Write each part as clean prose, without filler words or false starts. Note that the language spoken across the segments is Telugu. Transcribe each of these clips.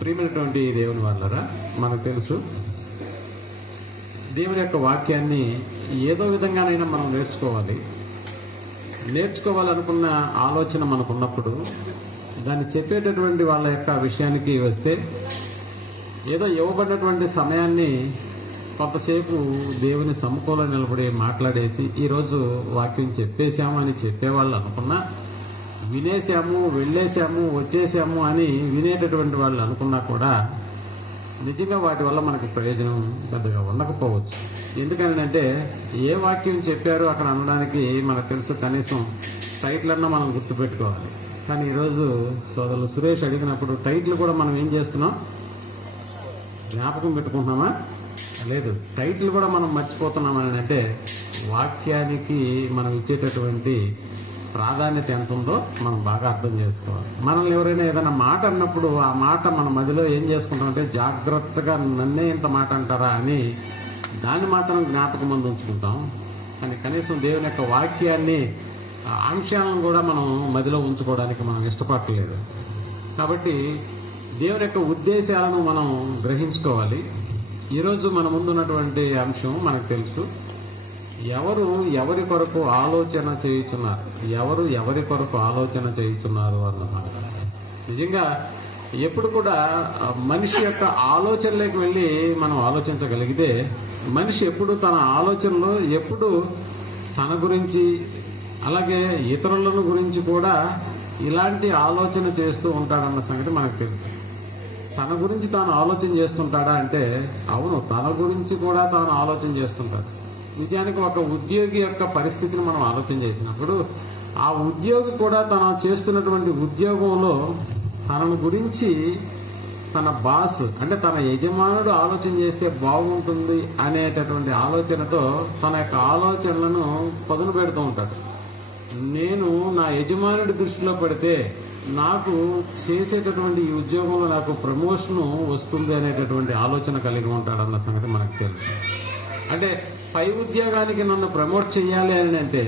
ప్రియమైనటువంటి దేవుని వాళ్ళరా, మనకు తెలుసు దేవుని యొక్క వాక్యాన్ని ఏదో విధంగానైనా మనం నేర్చుకోవాలనుకున్న ఆలోచన మనకున్నప్పుడు దాన్ని చెప్పేటటువంటి వాళ్ళ యొక్క విషయానికి వస్తే ఏదో ఇవ్వబడినటువంటి సమయాన్ని కొంతసేపు దేవుని సముఖంలో నిలబడి మాట్లాడేసి ఈరోజు వాక్యం చెప్పేశాము అని చెప్పేవాళ్ళు అనుకున్నా, వినేశాము, వెళ్ళేశాము, వచ్చేసాము అని వినేటటువంటి వాళ్ళు అనుకున్నా కూడా నిజంగా వాటి వల్ల మనకి ప్రయోజనం పెద్దగా ఉండకపోవచ్చు. ఎందుకనంటే ఏ వాక్యం చెప్పారో అక్కడ అనడానికి మనకు తెలుసు, కనీసం టైటిల్ అన్నా మనం గుర్తుపెట్టుకోవాలి. కానీ ఈరోజు సోదరులు సురేష్ అడిగినప్పుడు టైటిల్ కూడా మనం ఏం చేస్తున్నాం, జ్ఞాపకం పెట్టుకుంటున్నామా? లేదు, టైటిల్ కూడా మనం మర్చిపోతున్నామని అంటే వాక్యానికి మనం ఇచ్చేటటువంటి ప్రాధాన్యత ఎంత ఉందో మనం బాగా అర్థం చేసుకోవాలి. మనల్ని ఎవరైనా ఏదైనా మాట అన్నప్పుడు ఆ మాట మన మదిలో ఏం చేసుకుంటామంటే జాగ్రత్తగా నన్నే ఇంత మాట అంటారా అని దాన్ని మాత్రం జ్ఞాపకం మంది ఉంచుకుంటాం. కానీ కనీసం దేవుని యొక్క వాక్యాన్ని అంశాలను కూడా మనం మదిలో ఉంచుకోవడానికి మనం ఇష్టపడలేదు. కాబట్టి దేవుని యొక్క ఉద్దేశాలను మనం గ్రహించుకోవాలి. ఈరోజు మన ముందున్నటువంటి అంశం మనకు తెలుసు, ఎవరు ఎవరి కొరకు ఆలోచన చేయుచున్నారు అన్నమాట. నిజంగా ఎప్పుడు కూడా మనిషి యొక్క ఆలోచనలోకి వెళ్ళి మనం ఆలోచించగలిగితే మనిషి ఎప్పుడు తన ఆలోచనలో ఎప్పుడు తన గురించి అలాగే ఇతరులను గురించి కూడా ఇలాంటి ఆలోచన చేస్తూ ఉంటాడన్న సంగతి మనకు తెలుసు. తన గురించి తాను ఆలోచన చేస్తుంటాడా అంటే అవును, తన గురించి కూడా తాను ఆలోచన చేస్తుంటాడు. నిజానికి ఒక ఉద్యోగి యొక్క పరిస్థితిని మనం ఆలోచన చేసినప్పుడు ఆ ఉద్యోగి కూడా తను చేస్తున్నటువంటి ఉద్యోగంలో తనను గురించి తన బాస్ అంటే తన యజమానుడు ఆలోచన చేస్తే బాగుంటుంది అనేటటువంటి ఆలోచనతో తన యొక్క ఆలోచనలను పదును పెడుతూ ఉంటాడు. నేను నా యజమానుడి దృష్టిలో పెడితే నాకు చేసేటటువంటి ఈ ఉద్యోగంలో నాకు ప్రమోషన్ వస్తుంది అనేటటువంటి ఆలోచన కలిగి ఉంటాడన్న సంగతి మనకు తెలుసు. అంటే పై ఉద్యోగానికి నన్ను ప్రమోట్ చేయాలి అని అంటే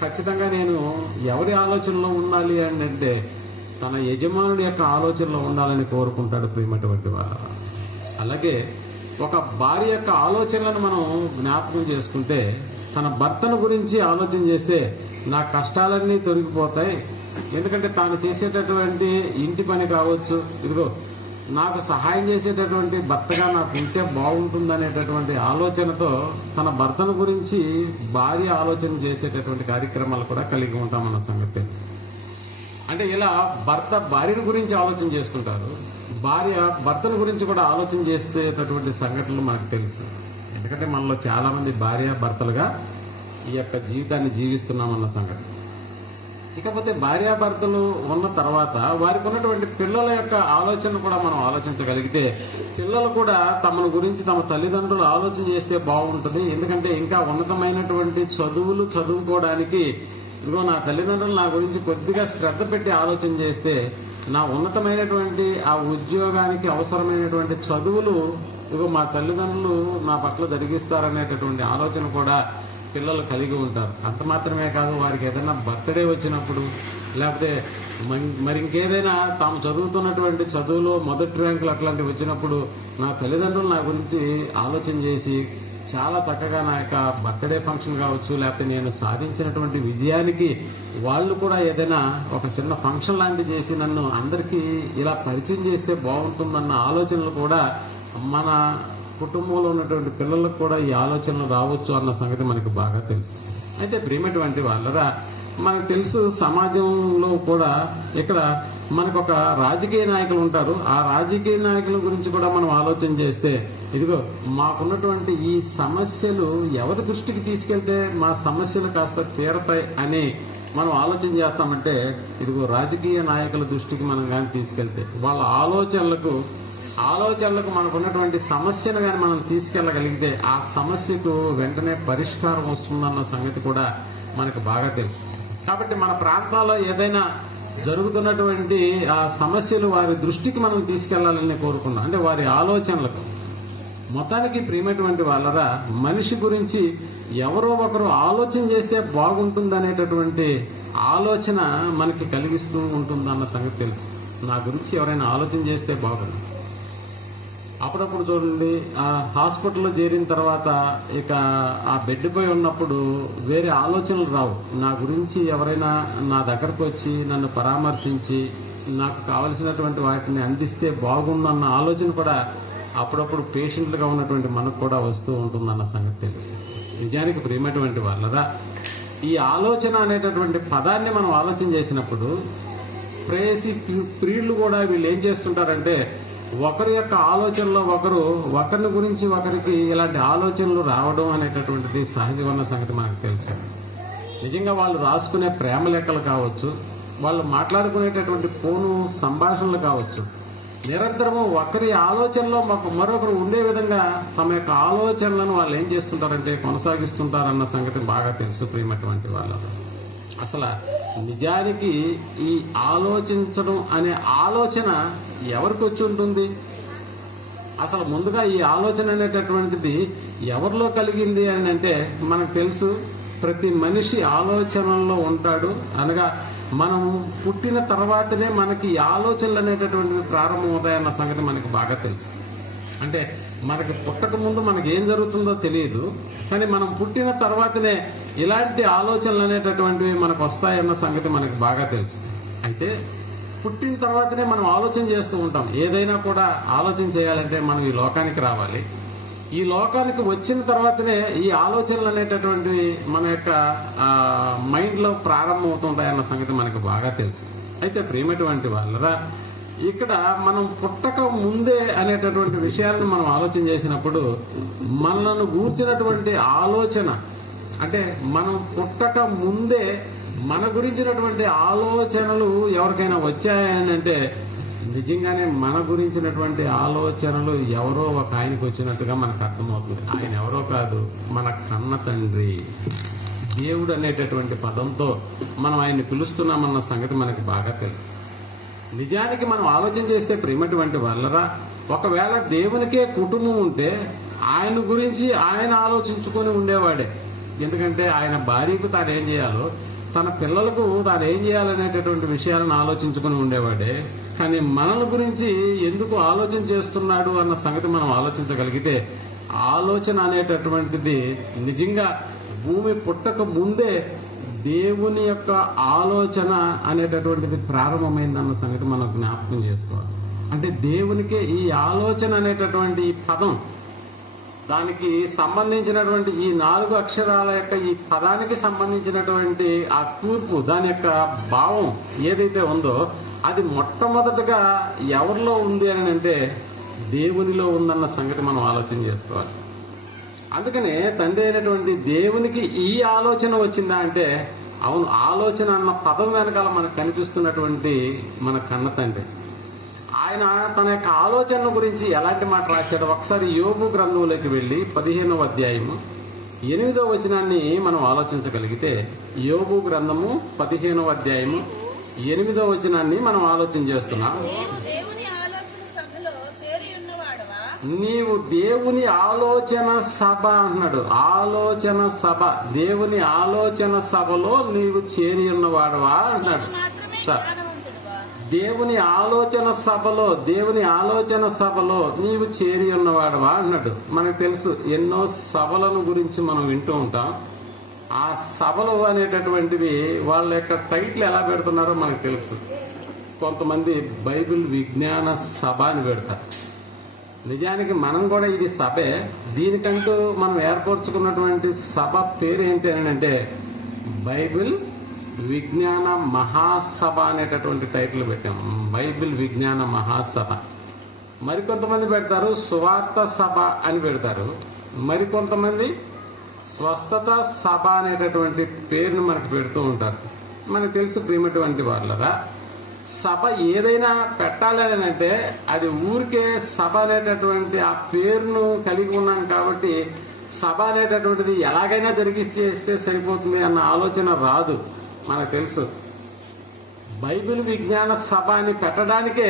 ఖచ్చితంగా నేను ఎవరి ఆలోచనలో ఉండాలి అని అంటే తన యజమానుడి యొక్క ఆలోచనలో ఉండాలని కోరుకుంటాడు ప్రియమైనటువంటి వాళ్ళ. అలాగే ఒక భార్య యొక్క ఆలోచనలను మనం జ్ఞాపకం చేసుకుంటే తన భర్తను గురించి ఆలోచన చేస్తే నా కష్టాలన్నీ తొలగిపోతాయి, ఎందుకంటే తాను చేసేటటువంటి ఇంటి పని కావచ్చు, ఇదిగో నాకు సహాయం చేసేటటువంటి భర్తగా నాకు ఉంటే బాగుంటుంది అనేటటువంటి ఆలోచనతో తన భర్తను గురించి భార్య ఆలోచన చేసేటటువంటి కార్యక్రమాలు కూడా కలిగి ఉంటామన్న సంగతి. అంటే ఇలా భర్త భార్యను గురించి ఆలోచన చేస్తుంటారు, భార్య భర్తను గురించి కూడా ఆలోచన చేసేటటువంటి సంఘటనలు మనకు తెలుసు. ఎందుకంటే మనలో చాలా మంది భార్య భర్తలుగా ఈ యొక్క జీవితాన్ని జీవిస్తున్నామన్న సంగతి. ఇకపోతే భార్యాభర్తలు ఉన్న తర్వాత వారికి ఉన్నటువంటి పిల్లల యొక్క ఆలోచన కూడా మనం ఆలోచించగలిగితే పిల్లలు కూడా తమను గురించి తమ తల్లిదండ్రులు ఆలోచన చేస్తే బాగుంటుంది. ఎందుకంటే ఇంకా ఉన్నతమైనటువంటి చదువులు చదువుకోవడానికి ఇదిగో నా తల్లిదండ్రులు నా గురించి కొద్దిగా శ్రద్ధ పెట్టి ఆలోచన చేస్తే నా ఉన్నతమైనటువంటి ఆ ఉద్యోగానికి అవసరమైనటువంటి చదువులు ఇదిగో మా తల్లిదండ్రులు నా పట్ల జరిగిస్తారనేటటువంటి ఆలోచన కూడా పిల్లలు కలిగి ఉంటారు. అంత మాత్రమే కాదు, వారికి ఏదైనా బర్త్డే వచ్చినప్పుడు లేకపోతే మరి ఇంకేదైనా తాము చదువుతున్నటువంటి చదువులో మొదటి ర్యాంకులు అట్లాంటివి వచ్చినప్పుడు నా తల్లిదండ్రులు నా గురించి ఆలోచన చేసి చాలా చక్కగా నా యొక్క బర్త్డే ఫంక్షన్ కావచ్చు లేకపోతే నేను సాధించినటువంటి విజయానికి వాళ్ళు కూడా ఏదైనా ఒక చిన్న ఫంక్షన్ లాంటివి చేసి నన్ను అందరికీ ఇలా పరిచయం చేస్తే బాగుంటుందన్న ఆలోచనలు కూడా మన కుటుంబంలో ఉన్నటువంటి పిల్లలకు కూడా ఈ ఆలోచనలు రావచ్చు అన్న సంగతి మనకు బాగా తెలుసు. అయితే ప్రియమైనటువంటి వాళ్ళరా, మనకు తెలుసు సమాజంలో కూడా ఇక్కడ మనకు ఒక రాజకీయ నాయకులు ఉంటారు. ఆ రాజకీయ నాయకుల గురించి కూడా మనం ఆలోచన చేస్తే ఇదిగో మాకున్నటువంటి ఈ సమస్యలు ఎవరి దృష్టికి తీసుకెళ్తే మా సమస్యలు కాస్త తీరతాయి అని మనం ఆలోచన చేస్తామంటే ఇదిగో రాజకీయ నాయకుల దృష్టికి మనం కానీ తీసుకెళ్తే వాళ్ళ ఆలోచనలకు మనకున్నటువంటి సమస్యను కానీ మనం తీసుకెళ్ళగలిగితే ఆ సమస్యకు వెంటనే పరిష్కారం వస్తుందన్న సంగతి కూడా మనకు బాగా తెలుసు. కాబట్టి మన ప్రాంతాల్లో ఏదైనా జరుగుతున్నటువంటి ఆ సమస్యలు వారి దృష్టికి మనం తీసుకెళ్లాలని కోరుకున్నాం. అంటే వారి ఆలోచనలకు మొత్తానికి ప్రియమైనటువంటి వాళ్ళరా, మనిషి గురించి ఎవరో ఒకరు ఆలోచన చేస్తే బాగుంటుంది అనేటటువంటి ఆలోచన మనకి కలిగిస్తూ ఉంటుందన్న సంగతి తెలుసు. నా గురించి ఎవరైనా ఆలోచన చేస్తే బాగుంది. అప్పుడప్పుడు చూడండి, ఆ హాస్పిటల్లో చేరిన తర్వాత ఇక ఆ బెడ్ పై ఉన్నప్పుడు వేరే ఆలోచనలు రావు. నా గురించి ఎవరైనా నా దగ్గరకు వచ్చి నన్ను పరామర్శించి నాకు కావలసినటువంటి వాటిని అందిస్తే బాగుందన్న ఆలోచన కూడా అప్పుడప్పుడు పేషెంట్లుగా ఉన్నటువంటి మనకు కూడా వస్తూ ఉంటుందన్న సంగతి తెలుసు. నిజానికి ప్రియమైనటువంటి వాళ్ళరా, ఈ ఆలోచన అనేటటువంటి పదాన్ని మనం ఆలోచన చేసినప్పుడు ప్రేయసి ప్రియులు కూడా వీళ్ళు ఏం చేస్తుంటారంటే, ఒకరి యొక్క ఆలోచనలో ఒకరిని గురించి ఒకరికి ఇలాంటి ఆలోచనలు రావడం అనేటటువంటిది సహజమైన సంగతి మనకు తెలుసు. నిజంగా వాళ్ళు రాసుకునే ప్రేమ లెక్కలు కావచ్చు, వాళ్ళు మాట్లాడుకునేటటువంటి ఫోను సంభాషణలు కావచ్చు, నిరంతరము ఒకరి ఆలోచనలో మరొకరు ఉండే విధంగా తమ యొక్క ఆలోచనలను వాళ్ళు ఏం చేస్తుంటారంటే కొనసాగిస్తుంటారన్న సంగతి బాగా తెలుసు ప్రియమైనటువంటి వాళ్ళు. అసలు నిజానికి ఈ ఆలోచించడం అనే ఆలోచన ఎవరికి వచ్చి ఉంటుంది? అసలు ముందుగా ఈ ఆలోచన అనేటటువంటిది ఎవరిలో కలిగింది అని అంటే మనకు తెలుసు, ప్రతి మనిషి ఆలోచనల్లో ఉంటాడు. అనగా మనం పుట్టిన తర్వాతనే మనకి ఈ ఆలోచనలు అనేటటువంటివి ప్రారంభమవుతాయన్న సంగతి మనకి బాగా తెలుసు. అంటే మనకి పుట్టక ముందు మనకి ఏం జరుగుతుందో తెలియదు, కానీ మనం పుట్టిన తర్వాతనే ఇలాంటి ఆలోచనలు అనేటటువంటివి మనకు వస్తాయన్న సంగతి మనకి బాగా తెలుసు. అయితే పుట్టిన తర్వాతనే మనం ఆలోచన చేస్తూ ఉంటాం. ఏదైనా కూడా ఆలోచన చేయాలంటే మనం ఈ లోకానికి రావాలి. ఈ లోకానికి వచ్చిన తర్వాతనే ఈ ఆలోచనలు అనేటటువంటివి మన యొక్క మైండ్లో ప్రారంభమవుతుంటాయన్న సంగతి మనకు బాగా తెలుసు. అయితే ప్రియమైనటువంటి వాళ్ళరా, ఇక్కడ మనం పుట్టక ముందే అనేటటువంటి విషయాలను మనం ఆలోచన చేసినప్పుడు మనల్ని గూర్చినటువంటి ఆలోచన, అంటే మనం పుట్టక ముందే మన గురించినటువంటి ఆలోచనలు ఎవరికైనా వచ్చాయని అంటే నిజంగానే మన గురించినటువంటి ఆలోచనలు ఎవరో ఒక ఆయనకు వచ్చినట్టుగా మనకు అర్థమవుతుంది. ఆయన ఎవరో కాదు, మన కన్న తండ్రి దేవుడు అనేటటువంటి పదంతో మనం ఆయన్ని పిలుస్తున్నామన్న సంగతి మనకి బాగా తెలుసు. నిజానికి మనం ఆలోచన చేస్తే ప్రియమైనటువంటి వాళ్ళరా, ఒకవేళ దేవునికే కుటుంబం ఉంటే ఆయన గురించి ఆయన ఆలోచించుకొని ఉండేవాడే. ఎందుకంటే ఆయన భార్యకు తాను ఏం చేయాలో, తన పిల్లలకు తాను ఏం చేయాలనేటటువంటి విషయాలను ఆలోచించుకొని ఉండేవాడే. కానీ మనల గురించి ఎందుకు ఆలోచన చేస్తున్నాడు అన్న సంగతి మనం ఆలోచించగలిగితే, ఆలోచన అనేటటువంటిది నిజంగా భూమి పుట్టక ముందే దేవుని యొక్క ఆలోచన అనేటటువంటిది ప్రారంభమైందన్న సంగతి మనం జ్ఞాపకం చేసుకోవాలి. అంటే దేవునికి ఈ ఆలోచన అనేటటువంటి ఈ పదం, దానికి సంబంధించినటువంటి ఈ 4 అక్షరాల యొక్క ఈ పదానికి సంబంధించినటువంటి ఆ కూర్పు, దాని యొక్క భావం ఏదైతే ఉందో అది మొట్టమొదటగా ఎవరిలో ఉంది అని అంటే దేవునిలో ఉందన్న సంగతి మనం ఆలోచన చేసుకోవాలి. అందుకనే తండ్రి అయినటువంటి దేవునికి ఈ ఆలోచన వచ్చిందా అంటే, అవును, ఆలోచన అన్న పదం వెనకాల మనకు కనిపిస్తున్నటువంటి మన కన్న తండ్రి. ఆయన తన యొక్క ఆలోచన గురించి ఎలాంటి మాట రాశాడో ఒకసారి యోబు గ్రంథంలోకి వెళ్ళి 15వ అధ్యాయము 8వ వచనాన్ని మనం ఆలోచించగలిగితే, యోబు గ్రంథము 15వ అధ్యాయము 8వ వచనాన్ని మనం ఆలోచన చేస్తున్నాం. నీవు దేవుని ఆలోచన సభ అన్నాడు. ఆలోచన సభ, దేవుని ఆలోచన సభలో నీవు చేరి ఉన్నవాడవా అన్నాడు. దేవుని ఆలోచన సభలో, దేవుని ఆలోచన సభలో నీవు చేరి ఉన్నవాడవా అన్నాడు. మనకు తెలుసు, ఎన్నో సభలను గురించి మనం వింటూ ఉంటాం. ఆ సభలు అనేటటువంటివి వాళ్ళ యొక్క టైటిల్ ఎలా పెడుతున్నారో మనకు తెలుసు. కొంతమంది బైబిల్ విజ్ఞాన సభ అని పెడతారు. నిజానికి మనం కూడా ఇది సభే. దీనికంటూ మనం ఏర్పరచుకున్నటువంటి సభ పేరు ఏంటి అని అంటే బైబిల్ విజ్ఞాన మహాసభ అనేటటువంటి టైటిల్ పెట్టాం. బైబిల్ విజ్ఞాన మహాసభ. మరికొంతమంది పెడతారు సువార్త సభ అని పెడతారు. మరికొంతమంది స్వస్థత సభ అనేటటువంటి పేరును మనకు పెడుతూ ఉంటారు. మనకు తెలుసు ప్రియమైనటువంటి వాళ్ళరా, సభ ఏదైనా పెట్టాలి అని అంటే అది ఊరికే సభ అనేటటువంటి ఆ పేరును కలిగి ఉన్నాం కాబట్టి సభ అనేటటువంటిది ఎలాగైనా జరిగిస్తే సరిపోతుంది అన్న ఆలోచన రాదు. మనకు తెలుసు బైబిల్ విజ్ఞాన సభ అని పెట్టడానికే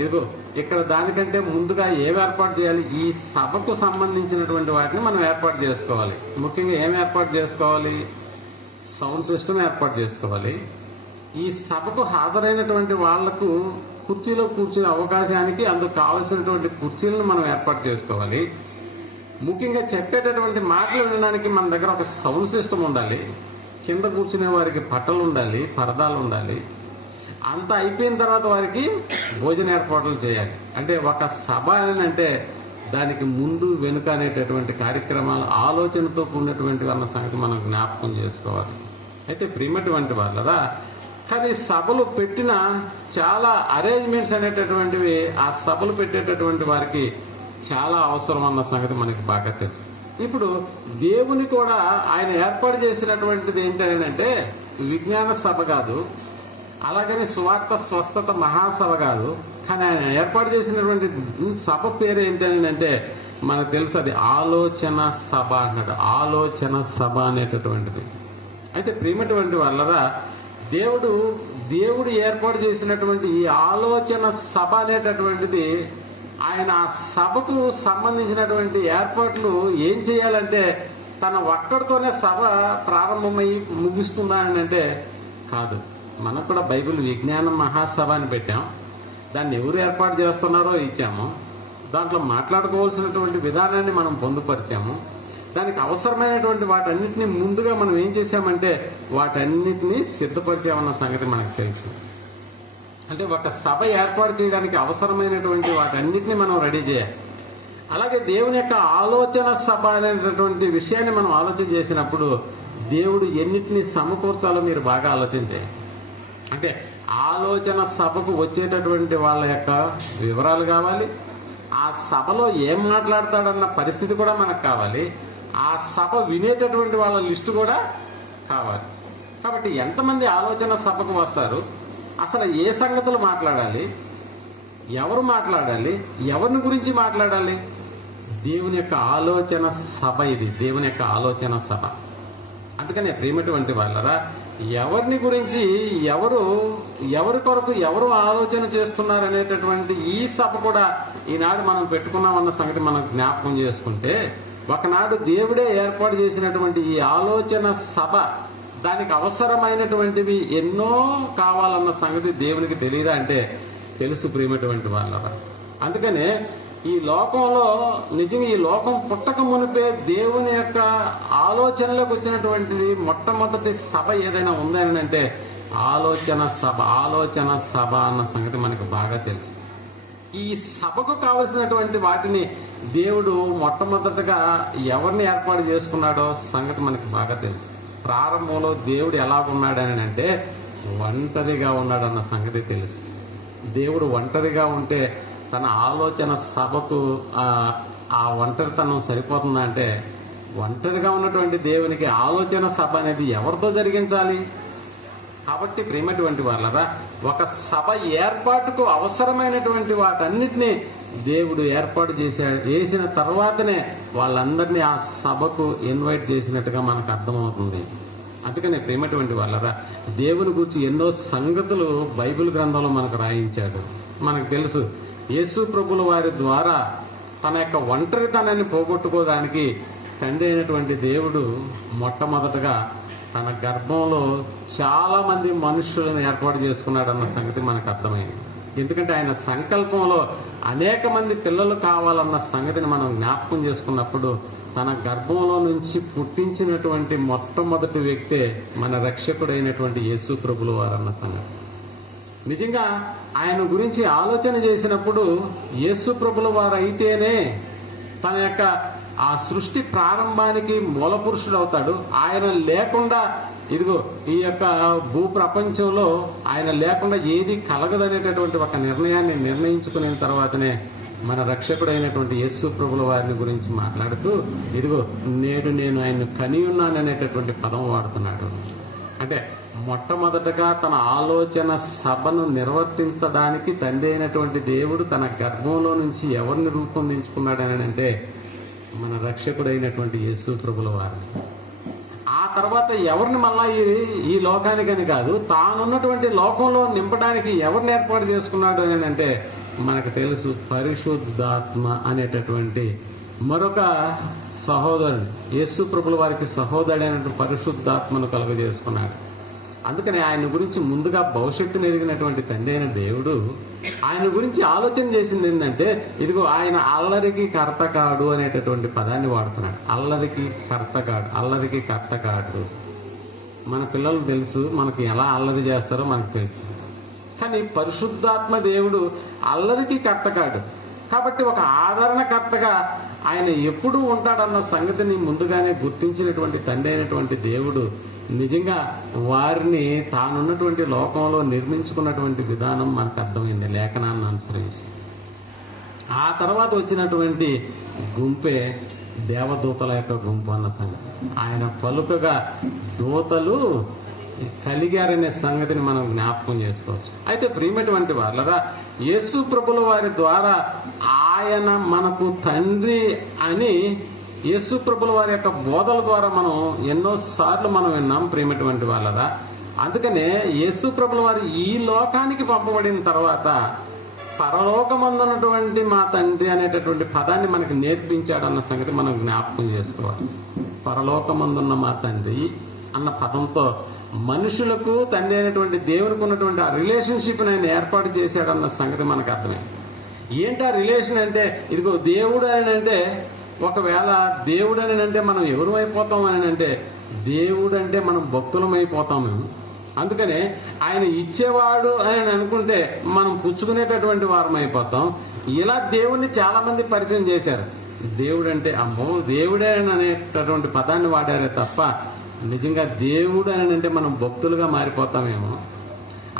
ఇదిగో ఇక్కడ దానికంటే ముందుగా ఏం ఏర్పాటు చేయాలి, ఈ సభకు సంబంధించినటువంటి వాటిని మనం ఏర్పాటు చేసుకోవాలి. ముఖ్యంగా ఏం ఏర్పాటు చేసుకోవాలి, సౌండ్ సిస్టమ్ ఏర్పాటు చేసుకోవాలి. ఈ సభకు హాజరైనటువంటి వాళ్లకు కుర్చీలో కూర్చునే అవకాశానికి అందుకు కావలసినటువంటి కుర్చీలను మనం ఏర్పాటు చేసుకోవాలి. ముఖ్యంగా చెప్పేటటువంటి మాటలు వినడానికి మన దగ్గర ఒక సౌండ్ సిస్టమ్ ఉండాలి. కింద కూర్చునే వారికి పట్టలు ఉండాలి, పరదాలు ఉండాలి. అంతా అయిపోయిన తర్వాత వారికి భోజన ఏర్పాట్లు చేయాలి. అంటే ఒక సభ అని అంటే దానికి ముందు వెనుక అనేటటువంటి కార్యక్రమాలు ఆలోచనతో కూడినటువంటి అన్న సంగతి మనం జ్ఞాపకం చేసుకోవాలి. అయితే ప్రియమైనటువంటి వాళ్ళరా, కానీ సభలు పెట్టిన చాలా అరేంజ్మెంట్స్ అనేటటువంటివి ఆ సభలు పెట్టేటటువంటి వారికి చాలా అవసరం అన్న సంగతి మనకి బాగా తెలుసు. ఇప్పుడు దేవుని కూడా ఆయన ఏర్పాటు చేసినటువంటిది ఏంటంటే విజ్ఞాన సభ కాదు, అలాగని సువార్త స్వస్థత మహాసభ కాదు. కానీ ఆయన ఏర్పాటు చేసినటువంటి సభ పేరు ఏంటంటే మనకు తెలుసు, అది ఆలోచన సభ అన్నాడు. ఆలోచన సభ అనేటటువంటిది. అయితే ప్రియమైనటువంటి వాళ్ళరా, దేవుడు ఏర్పాటు చేసినటువంటి ఈ ఆలోచన సభ అనేటటువంటిది ఆయన ఆ సభకు సంబంధించినటువంటి ఏర్పాట్లు ఏం చేయాలంటే తన ఒక్కడితోనే సభ ప్రారంభమై ముగిస్తుందా అని అంటే కాదు. మనకు కూడా బైబిల్ విజ్ఞాన మహాసభ అని పెట్టాం. దాన్ని ఎవరు ఏర్పాటు చేస్తున్నారో ఇచ్చాము. దాంట్లో మాట్లాడుకోవాల్సినటువంటి విధానాన్ని మనం పొందుపరిచాము. దానికి అవసరమైనటువంటి వాటన్నిటిని ముందుగా మనం ఏం చేశామంటే వాటన్నిటినీ సిద్ధపరిచామన్న సంగతి మనకు తెలుసు. అంటే ఒక సభ ఏర్పాటు చేయడానికి అవసరమైనటువంటి వాటన్నిటిని మనం రెడీ చేయాలి. అలాగే దేవుని యొక్క ఆలోచన సభ అనేటటువంటి విషయాన్ని మనం ఆలోచన చేసినప్పుడు దేవుడు ఎన్నిటిని సమకూర్చాలో మీరు బాగా ఆలోచన చేయాలి. అంటే ఆలోచన సభకు వచ్చేటటువంటి వాళ్ళ యొక్క వివరాలు కావాలి. ఆ సభలో ఏం మాట్లాడతాడన్న పరిస్థితి కూడా మనకు కావాలి. ఆ సభ వినేటటువంటి వాళ్ళ లిస్టు కూడా కావాలి. కాబట్టి ఎంతమంది ఆలోచన సభకు వస్తారు, అసలు ఏ సంగతులు మాట్లాడాలి, ఎవరు మాట్లాడాలి, ఎవరిని గురించి మాట్లాడాలి? దేవుని యొక్క ఆలోచన సభ ఇది, దేవుని యొక్క ఆలోచన సభ. అందుకనే ప్రియమైనటువంటి వాళ్ళరా, ఎవరిని గురించి ఎవరి కొరకు ఎవరు ఆలోచన చేస్తున్నారు అనేటటువంటి ఈ సభ కూడా ఈనాడు మనం పెట్టుకున్నామన్న సంగతి మనం జ్ఞాపకం చేసుకుంటే, ఒకనాడు దేవుడే ఏర్పాటు చేసినటువంటి ఈ ఆలోచన సభ, దానికి అవసరమైనటువంటివి ఎన్నో కావాలన్న సంగతి దేవునికి తెలియదా అంటే తెలుసు ప్రియమైనటువంటి వాళ్ళరా. అందుకనే ఈ లోకంలో నిజంగా ఈ లోకం పుట్టక మునిపే దేవుని యొక్క ఆలోచనలోకి వచ్చినటువంటిది మొట్టమొదటి సభ ఏదైనా ఉందని అంటే ఆలోచన సభ అన్న సంగతి మనకు బాగా తెలుసు. ఈ సభకు కావలసినటువంటి వాటిని దేవుడు మొట్టమొదటగా ఎవరిని ఏర్పాటు చేసుకున్నాడో సంగతి మనకు బాగా తెలుసు. ప్రారంభంలో దేవుడు ఎలాగున్నాడని అంటే ఒంటరిగా ఉన్నాడన్న సంగతి తెలుసు. దేవుడు ఒంటరిగా ఉంటే తన ఆలోచన సభకు ఆ ఒంటరితనం సరిపోతుందా అంటే, ఒంటరిగా ఉన్నటువంటి దేవునికి ఆలోచన సభ అనేది ఎవరితో జరిగించాలి? కాబట్టి ప్రేమటువంటి వాళ్ళరా, ఒక సభ ఏర్పాటుకు అవసరమైనటువంటి వాటన్నిటినీ దేవుడు ఏర్పాటు చేసిన తర్వాతనే వాళ్ళందరినీ ఆ సభకు ఇన్వైట్ చేసినట్టుగా మనకు అర్థమవుతుంది. అందుకనే ప్రేమటువంటి వాళ్ళరా, దేవుని గురించి ఎన్నో సంగతులు బైబిల్ గ్రంథంలో మనకు రాయించాడు. మనకు తెలుసు, యేసు ప్రభుల వారి ద్వారా తన యొక్క ఒంటరితనాన్ని పోగొట్టుకోవడానికి తండ్రి అయినటువంటి దేవుడు మొట్టమొదటగా తన గర్భంలో చాలా మంది మనుషులను ఏర్పాటు చేసుకున్నాడన్న సంగతి మనకు అర్థమైంది. ఎందుకంటే ఆయన సంకల్పంలో అనేక మంది పిల్లలు కావాలన్న సంగతిని మనం జ్ఞాపకం చేసుకున్నప్పుడు తన గర్భంలో నుంచి పుట్టించినటువంటి మొట్టమొదటి వ్యక్తే మన రక్షకుడైనటువంటి యేసు ప్రభుల వారు అన్న సంగతి. నిజంగా ఆయన గురించి ఆలోచన చేసినప్పుడు యేసు ప్రభుల వారు అయితేనే తన యొక్క ఆ సృష్టి ప్రారంభానికి మూల పురుషుడు అవుతాడు. ఆయన లేకుండా ఇదిగో ఈ యొక్క భూ ప్రపంచంలో ఆయన లేకుండా ఏది కలగదనేటటువంటి ఒక నిర్ణయాన్ని నిర్ణయించుకున్న తర్వాతనే మన రక్షకుడైనటువంటి యేసు ప్రభుల వారిని గురించి మాట్లాడుతూ ఇదిగో నేడు నేను ఆయన కని ఉన్నాననేటటువంటి పదం వాడుతున్నాడు. అంటే మొట్టమొదటగా తన ఆలోచన సభను నిర్వర్తించడానికి తండ్రి అయినటువంటి దేవుడు తన గర్భంలో నుంచి ఎవరిని రూపొందించుకున్నాడని అంటే మన రక్షకుడైనటువంటి యేసు ప్రభుల వారు. ఆ తర్వాత ఎవరిని మళ్ళా ఈ లోకానికని కాదు, తానున్నటువంటి లోకంలో నింపడానికి ఎవరిని ఏర్పాటు చేసుకున్నాడు అని అంటే మనకు తెలుసు, పరిశుద్ధాత్మ అనేటటువంటి మరొక సహోదరుడు, యేసు ప్రభుల వారికి సహోదరుడైనటువంటి పరిశుద్ధాత్మను కలుగజేసుకున్నాడు. అందుకని ఆయన గురించి ముందుగా భవిష్యత్తును ఎరిగినటువంటి తండ్రి అయిన దేవుడు ఆయన గురించి ఆలోచన చేసింది ఏంటంటే, ఇదిగో ఆయన అల్లరికి కర్త కాడు అనేటటువంటి పదాన్ని వాడుతున్నాడు. అల్లరికి కర్త కాడు, అల్లరికి కర్త కాడు. మన పిల్లలకు తెలుసు మనకి ఎలా అల్లరి చేస్తారో మనకు తెలుసు. కానీ పరిశుద్ధాత్మ దేవుడు అల్లరికి కర్త కాడు. కాబట్టి ఒక ఆదరణకర్తగా ఆయన ఎప్పుడూ ఉంటాడన్న సంగతిని ముందుగానే గుర్తించినటువంటి తండ్రి అయినటువంటి దేవుడు నిజంగా వారిని తానున్నటువంటి లోకంలో నిర్మించుకున్నటువంటి విధానం మనకు అర్థమైంది లేఖనాన్ని అనుసరించి. ఆ తర్వాత వచ్చినటువంటి గుంపే దేవదూతల యొక్క గుంపు అన్న సంగతి. ఆయన పలుకగా దూతలు కలిగారనే సంగతిని మనం జ్ఞాపకం చేసుకోవచ్చు. అయితే ప్రియమైనటువంటి వాళ్ళరా, యేసు ప్రభుల వారి ద్వారా ఆయన మనకు తండ్రి అని యేసు ప్రభుల వారి యొక్క బోధల ద్వారా మనం ఎన్నోసార్లు మనం విన్నాం ప్రియమైనటువంటి వాళ్ళరా. అందుకనే యేసు ప్రభుల వారు ఈ లోకానికి పంపబడిన తర్వాత పరలోకమందున్నటువంటి మా తండ్రి అనేటటువంటి పదాన్ని మనకి నేర్పించాడు అన్న సంగతి మనం జ్ఞాపకం చేసుకోవాలి. పరలోకమందున్న మా తండ్రి అన్న పదంతో మనుషులకు తండ్రి అయినటువంటి దేవునికి ఉన్నటువంటి ఆ రిలేషన్షిప్ ఆయన ఏర్పాటు చేశాడన్న సంగతి మనకు అర్థమైంది. ఏంటి ఆ రిలేషన్ అంటే, ఇదిగో దేవుడు అని అంటే, ఒకవేళ దేవుడు అని అంటే మనం ఎవరు అయిపోతాం అని అంటే, దేవుడు అంటే మనం భక్తులం అయిపోతాం మేము. అందుకనే ఆయన ఇచ్చేవాడు అని అనుకుంటే మనం పుచ్చుకునేటటువంటి వారం అయిపోతాం. ఇలా దేవుణ్ణి చాలా మంది పరిచయం చేశారు. దేవుడు అంటే అమ్మో దేవుడే అనేటటువంటి పదాన్ని వాడారే తప్ప నిజంగా దేవుడు అని అంటే మనం భక్తులుగా మారిపోతామేమో,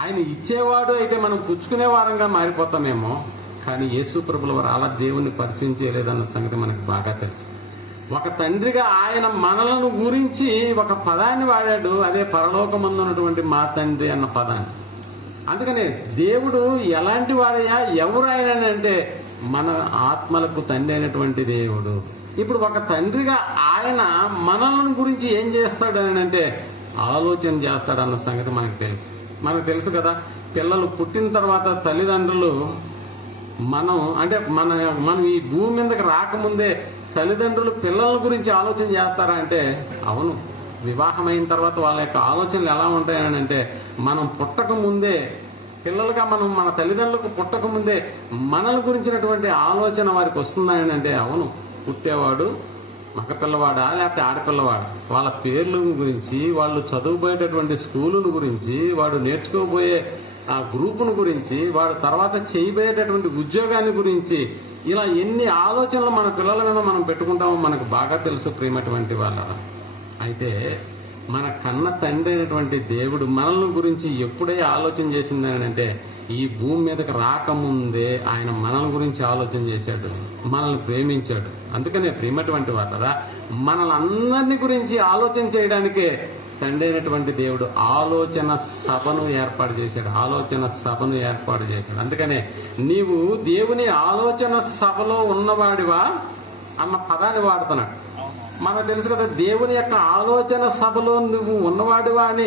ఆయన ఇచ్చేవాడు అయితే మనం పుచ్చుకునే వారంగా మారిపోతామేమో. కానీ యేసు ప్రభుల వారు అలా దేవుణ్ణి పరిచయం చేయలేదన్న సంగతి మనకు బాగా తెలుసు. ఒక తండ్రిగా ఆయన మనలను గురించి ఒక పదాన్ని వాడాడు, అదే పరలోకమందున్నటువంటి మా తండ్రి అన్న పదాన్ని. అందుకనే దేవుడు ఎలాంటి వాడయ్యా, ఎవరు ఆయన అంటే మన ఆత్మలకు తండ్రి అయినటువంటి దేవుడు. ఇప్పుడు ఒక తండ్రిగా ఆయన మనలను గురించి ఏం చేస్తాడు అని అంటే ఆలోచన చేస్తాడన్న సంగతి మనకు తెలుసు కదా. పిల్లలు పుట్టిన తర్వాత తల్లిదండ్రులు మనం ఈ భూమి మీదకి రాకముందే తల్లిదండ్రులు పిల్లల గురించి ఆలోచన చేస్తారా అంటే అవును. వివాహమైన తర్వాత వాళ్ళ యొక్క ఆలోచనలు ఎలా ఉంటాయని అంటే, మనం పుట్టక ముందే పిల్లలుగా మనం మన తల్లిదండ్రులకు పుట్టక ముందే మనల గురించినటువంటి ఆలోచన వారికి వస్తుందని అంటే అవును. పుట్టేవాడు మగపిల్లవాడా లేకపోతే ఆడపిల్లవాడా, వాళ్ళ పేర్ల గురించి, వాళ్ళు చదువుపోయేటటువంటి స్కూలుల గురించి, వాడు నేర్చుకోబోయే ఆ గ్రూపును గురించి, వాడు తర్వాత చేయబోయేటటువంటి ఉద్యోగాన్ని గురించి, ఇలా ఎన్ని ఆలోచనలు మన పిల్లల మీద మనం పెట్టుకుంటామో మనకు బాగా తెలుసు ప్రియమైనటువంటి వాళ్ళ. అయితే మన కన్న తండ్రి అయినటువంటి దేవుడు మనల్ని గురించి ఎప్పుడే ఆలోచన చేసిందని అంటే ఈ భూమి మీదకి రాకముందే ఆయన మనల్ని గురించి ఆలోచన చేశాడు, మనల్ని ప్రేమించాడు. అందుకనే ప్రియమైనటువంటి వాళ్ళ మనల్ని అందరినీ గురించి ఆలోచన చేయడానికే తండ్రి అయినటువంటి దేవుడు ఆలోచన సభను ఏర్పాటు చేశాడు. అందుకనే నీవు దేవుని ఆలోచన సభలో ఉన్నవాడివా అన్న పదాన్ని వాడుతున్నాడు. మనకు తెలుసు కదా, దేవుని యొక్క ఆలోచన సభలో నువ్వు ఉన్నవాడివా అని.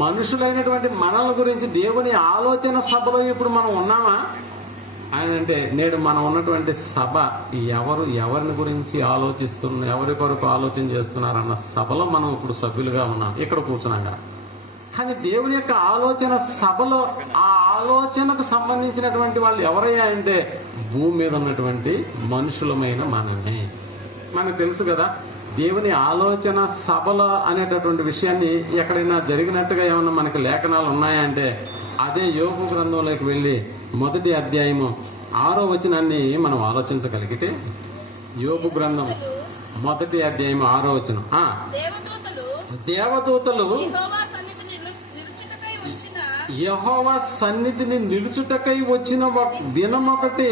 మనుషులైనటువంటి మనల గురించి దేవుని ఆలోచన సభలో ఇప్పుడు మనం ఉన్నామా అని అంటే, నేడు మనం ఉన్నటువంటి సభ ఎవరిని గురించి ఎవరి కొరకు ఆలోచన చేస్తున్నారన్న సభలో మనం ఇప్పుడు సభ్యులుగా ఉన్నాం, ఇక్కడ కూర్చున్నాం. కానీ దేవుని యొక్క ఆలోచన సభలో ఆ ఆలోచనకు సంబంధించినటువంటి వాళ్ళు ఎవరయ్యా అంటే భూమి మీద ఉన్నటువంటి మనుషులమైన మనమే. మనకు తెలుసు కదా, దేవుని ఆలోచన సభలో అనేటటువంటి విషయాన్ని ఎక్కడైనా జరిగినట్టుగా ఏమన్నా మనకి లేఖనాలు ఉన్నాయంటే అదే యోబు గ్రంథంలోకి వెళ్ళి 1వ అధ్యాయము 6వ వచనాన్ని మనం ఆలోచించగలిగితే, యోబు గ్రంథం 1వ అధ్యాయము 6వ వచనం, దేవదూతలు యెహోవా సన్నిధిని నిలుచుటకై వచ్చిన దినమొకటి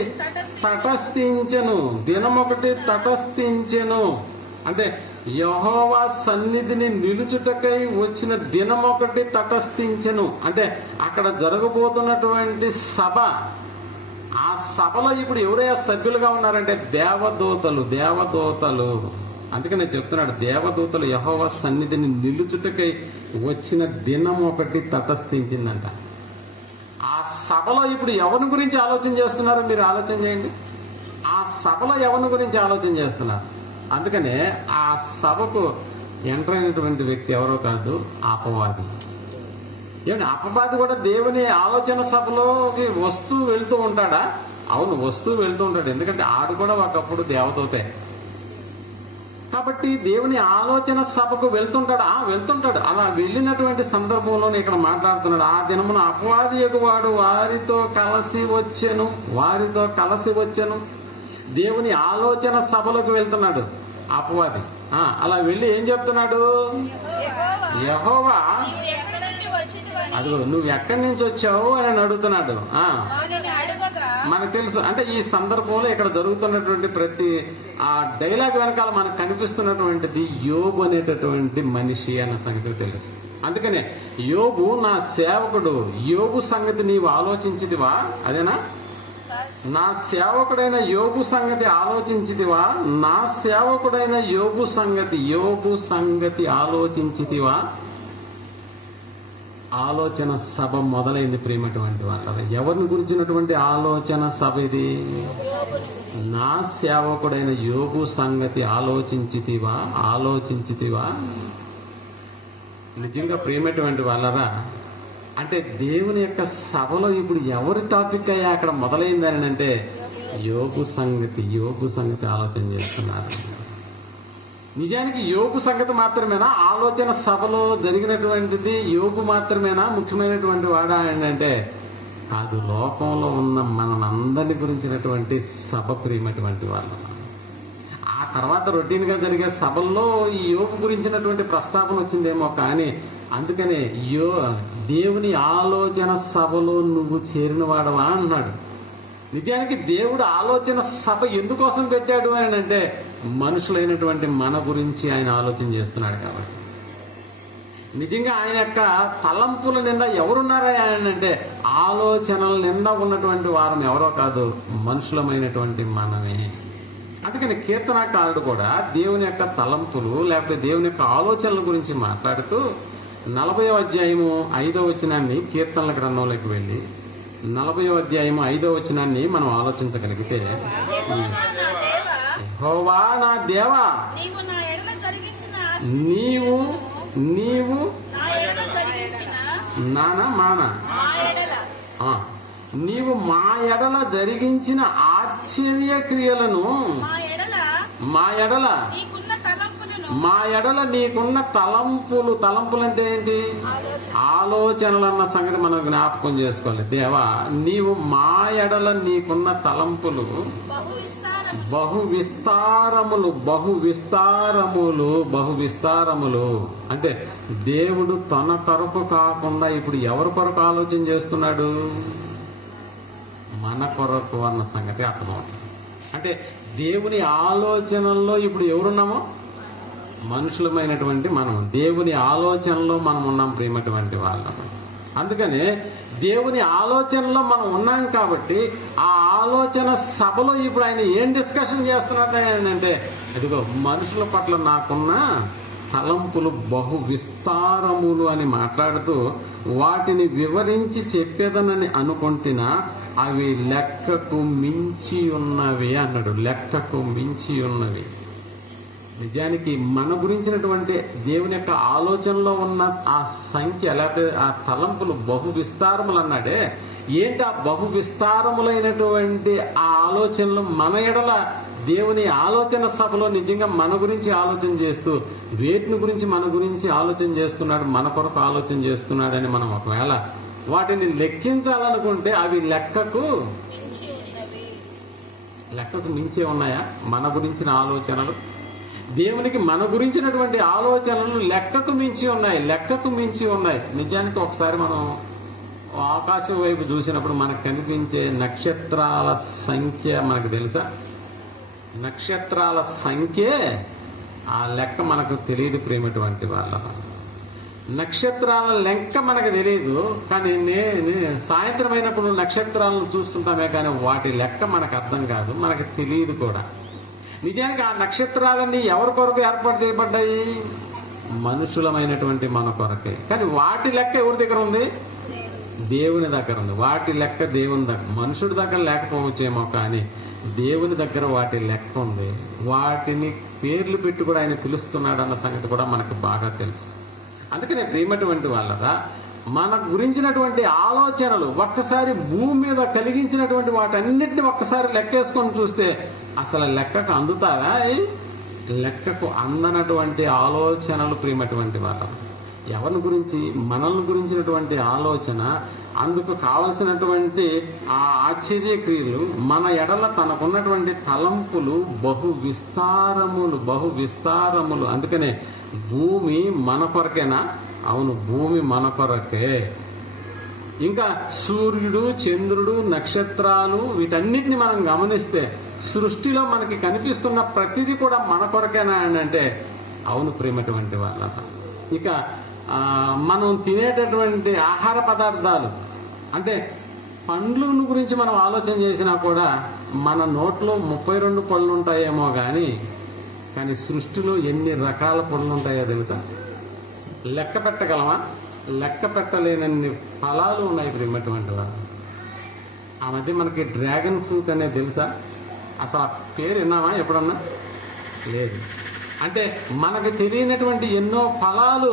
తటస్థించెను. అంటే యెహోవా సన్నిధిని నిలుచుటకై వచ్చిన దినమొకటి తటస్థించెను అంటే అక్కడ జరగబోతున్నటువంటి సభ, ఆ సభలో ఇప్పుడు ఎవరైనా సభ్యులుగా ఉన్నారంటే దేవదూతలు. అందుకే నేను చెప్తున్నాడు, దేవదూతలు యెహోవా సన్నిధిని నిలుచుటకై వచ్చిన దినం ఒకటి తటస్థించిందంట. ఆ సభలో ఇప్పుడు ఎవరి గురించి ఆలోచన చేస్తున్నారో మీరు ఆలోచన చేయండి. ఆ సభలో ఎవరి గురించి ఆలోచన చేస్తున్నారు? అందుకనే ఆ సభకు ఎంటర్ అయినటువంటి వ్యక్తి ఎవరో కాదు, అపవాది. ఏమండి, అపవాది కూడా దేవుని ఆలోచన సభలోకి వస్తూ వెళ్తూ ఉంటాడా? అవును, వస్తూ వెళ్తూ ఉంటాడు. ఎందుకంటే ఆడు కూడా ఒకప్పుడు దేవదూతే కాబట్టి దేవుని ఆలోచన సభకు వెళ్తుంటాడు. అలా వెళ్ళినటువంటి సందర్భంలోనే ఇక్కడ మాట్లాడుతున్నాడు. ఆ దినమున అపవాది యొక్కవాడు వారితో కలిసి వచ్చెను. దేవుని ఆలోచన సభలోకి వెళ్తున్నాడు అపవాది. అలా వెళ్ళి ఏం చెప్తున్నాడు? యెహోవా అదిగో నువ్వు ఎక్కడి నుంచి వచ్చావు అని అడుగుతున్నాడు. మనకు తెలుసు, అంటే ఈ సందర్భంలో ఇక్కడ జరుగుతున్నటువంటి ప్రతి ఆ డైలాగ్ వెనకాల మనకు కనిపిస్తున్నటువంటిది యోబు అనేటటువంటి మనిషి అన్న సంగతి తెలుసు. అందుకనే యోబు నా సేవకుడు, యోబు సంగతి నీవు ఆలోచించితివా? అదేనా? నా సేవకుడైన యోబు సంగతి ఆలోచించితివా? నా సేవకుడైన యోబు సంగతి ఆలోచించితివా? ఆలోచన సభ మొదలైంది ప్రియమైనటువంటి వాళ్ళ. ఎవరిని గురించినటువంటి ఆలోచన సభ ఇది? నా సేవకుడైన యోబు సంగతి ఆలోచించితివా? నిజంగా ప్రియమైనటువంటి వాళ్ళరా, అంటే దేవుని యొక్క సభలో ఇప్పుడు ఎవరి టాపిక్ అయ్యా అక్కడ మొదలైందని అంటే యోబు సంగతి ఆలోచన చేస్తున్నారు. నిజానికి యోబు సంగతి మాత్రమేనా ఆలోచన సభలో జరిగినటువంటిది? యోబు మాత్రమేనా ముఖ్యమైనటువంటి వాడా అంటే కాదు, లోకంలో ఉన్న మనందరిని గురించినటువంటి సభ ప్రియమైనటువంటి వాళ్ళు. ఆ తర్వాత రొటీన్ గా జరిగే సభల్లో ఈ యోబు గురించినటువంటి ప్రస్తావన వచ్చిందేమో, కానీ అందుకనే దేవుని ఆలోచన సభలో నువ్వు చేరిన వాడవా అన్నాడు. నిజానికి దేవుడు ఆలోచన సభ ఎందుకోసం పెట్టాడు అని అంటే మనుషులైనటువంటి మన గురించి ఆయన ఆలోచన చేస్తున్నాడు కాబట్టి. నిజంగా ఆయన యొక్క తలంపుల నిండా ఎవరున్నారా అని అంటే ఆలోచనల నిండా ఉన్నటువంటి వారం ఎవరో కాదు, మనుషులమైనటువంటి మనమే. అందుకని కీర్తనాకారుడు కూడా దేవుని యొక్క తలంపులు లేకపోతే దేవుని యొక్క ఆలోచనల గురించి మాట్లాడుతూ 40వ అధ్యాయము 5వ వచనాన్ని కీర్తనల గ్రంథంలోకి వెళ్ళి 40వ అధ్యాయము 5వ వచనాన్ని మనం ఆలోచించగలిగితే, యెహోవా నా దేవా నీవు నీవు మా ఎడల జరిగించిన ఆశ్చర్య క్రియలను మా ఎడల నీకున్న తలంపులు అంటే ఏంటి? ఆలోచనలు అన్న సంగతి మనం జ్ఞాపకం చేసుకోవాలి. దేవా నీవు మా ఎడల నీకున్న తలంపులు బహు విస్తారములు. అంటే దేవుడు తన కొరకు కాకుండా ఇప్పుడు ఎవరి కొరకు ఆలోచన చేస్తున్నాడు? మన కొరకు అన్న సంగతి అర్థమవుతుంది. అంటే దేవుని ఆలోచనల్లో ఇప్పుడు ఎవరున్నామో మనుషులమైనటువంటి మనం దేవుని ఆలోచనలో మనం ఉన్నాం ప్రియమైనటువంటి వాళ్ళం. అందుకనే దేవుని ఆలోచనలో మనం ఉన్నాం కాబట్టి ఆ ఆలోచన సభలో ఇప్పుడు ఆయన ఏం డిస్కషన్ చేస్తున్నాడు అంటే, ఇదిగో మనుషుల పట్ల నాకున్న తలంపులు బహు విస్తారములు అని మాట్లాడుతూ వాటిని వివరించి చెప్పేదనని అనుకుంటున్నా అవి లెక్కకు మించి ఉన్నవి అన్నాడు. లెక్కకు మించి ఉన్నవి. నిజానికి మన గురించినటువంటి దేవుని యొక్క ఆలోచనలో ఉన్న ఆ సంఖ్య లేకపోతే ఆ తలంపులు బహు విస్తారములు అన్నాడే. ఏంటి ఆ బహు విస్తారములైనటువంటి ఆ ఆలోచనలు మన ఎడల దేవుని ఆలోచన సభలో నిజంగా మన గురించి ఆలోచన చేస్తూ వేటిని గురించి మన గురించి ఆలోచన చేస్తున్నాడు, మన కొరకు ఆలోచన చేస్తున్నాడని మనం ఒకవేళ వాటిని లెక్కించాలనుకుంటే అవి లెక్కకు మించే ఉన్నాయా? మన గురించిన ఆలోచనలు దేవునికి మన గురించినటువంటి ఆలోచనలు లెక్కకు మించి ఉన్నాయి. నిజానికి ఒకసారి మనం ఆకాశం వైపు చూసినప్పుడు మనకు కనిపించే నక్షత్రాల సంఖ్య మనకు తెలుసా? నక్షత్రాల సంఖ్యే ఆ లెక్క మనకు తెలియదు ప్రేమటువంటి వాళ్ళ. నక్షత్రాల లెక్క మనకు తెలియదు, కానీ సాయంత్రం అయినప్పుడు నక్షత్రాలను చూస్తుంటామే, కానీ వాటి లెక్క మనకు అర్థం కాదు, మనకు తెలియదు కూడా. నిజానికి ఆ నక్షత్రాలన్నీ ఎవరి కొరకు ఏర్పాటు చేయబడ్డాయి? మనుషులమైనటువంటి మన కొరకే. కానీ వాటి లెక్క ఎవరి దగ్గర ఉంది? దేవుని దగ్గర ఉంది. వాటి లెక్క దేవుని దగ్గర, మనుషుడి దగ్గర లేకపోవచ్చేమో, కానీ దేవుని దగ్గర వాటి లెక్క ఉంది. వాటిని పేర్లు పెట్టి కూడా ఆయన పిలుస్తున్నాడు అన్న సంగతి కూడా మనకు బాగా తెలుసు. అందుకనే ప్రియమైనటువంటి వాళ్ళరా, మన గురించినటువంటి ఆలోచనలు ఒక్కసారి భూమి మీద కలిగించినటువంటి వాటన్నిటిని ఒక్కసారి లెక్కేసుకొని చూస్తే అసలు లెక్కకు అందుతావా? లెక్కకు అందనటువంటి ఆలోచనలు ప్రియమైనటువంటి వాట. ఎవరిని గురించి? మనల్ని గురించినటువంటి ఆలోచన, అందుకు కావలసినటువంటి ఆ ఆశ్చర్య క్రియలు, మన ఎడల తనకున్నటువంటి తలంపులు బహు విస్తారములు. అందుకనే భూమి మన కొరకేనా? అవును, భూమి మన కొరకే. ఇంకా సూర్యుడు, చంద్రుడు, నక్షత్రాలు వీటన్నిటిని మనం గమనిస్తే సృష్టిలో మనకి కనిపిస్తున్న ప్రతిదీ కూడా మన కొరకేనా అని అంటే అవును ప్రియమైనటువంటి వాళ్ళ. ఇక మనం తినేటటువంటి ఆహార పదార్థాలు అంటే పండ్లను గురించి మనం ఆలోచన చేసినా కూడా మన నోట్లో 32 పళ్ళు ఉంటాయేమో కానీ సృష్టిలో ఎన్ని రకాల పళ్ళు ఉంటాయో తెలుసా? లెక్క పెట్టగలమా? లెక్క పెట్టలేనన్ని ఫలాలు ఉన్నాయి ప్రియమైనటువంటి వాళ్ళు. ఆ మధ్య మనకి డ్రాగన్ ఫ్రూట్ అనేది తెలుసా? అసలు ఆ పేరు విన్నామా ఎప్పుడన్నా? లేదు. అంటే మనకు తెలియనటువంటి ఎన్నో ఫలాలు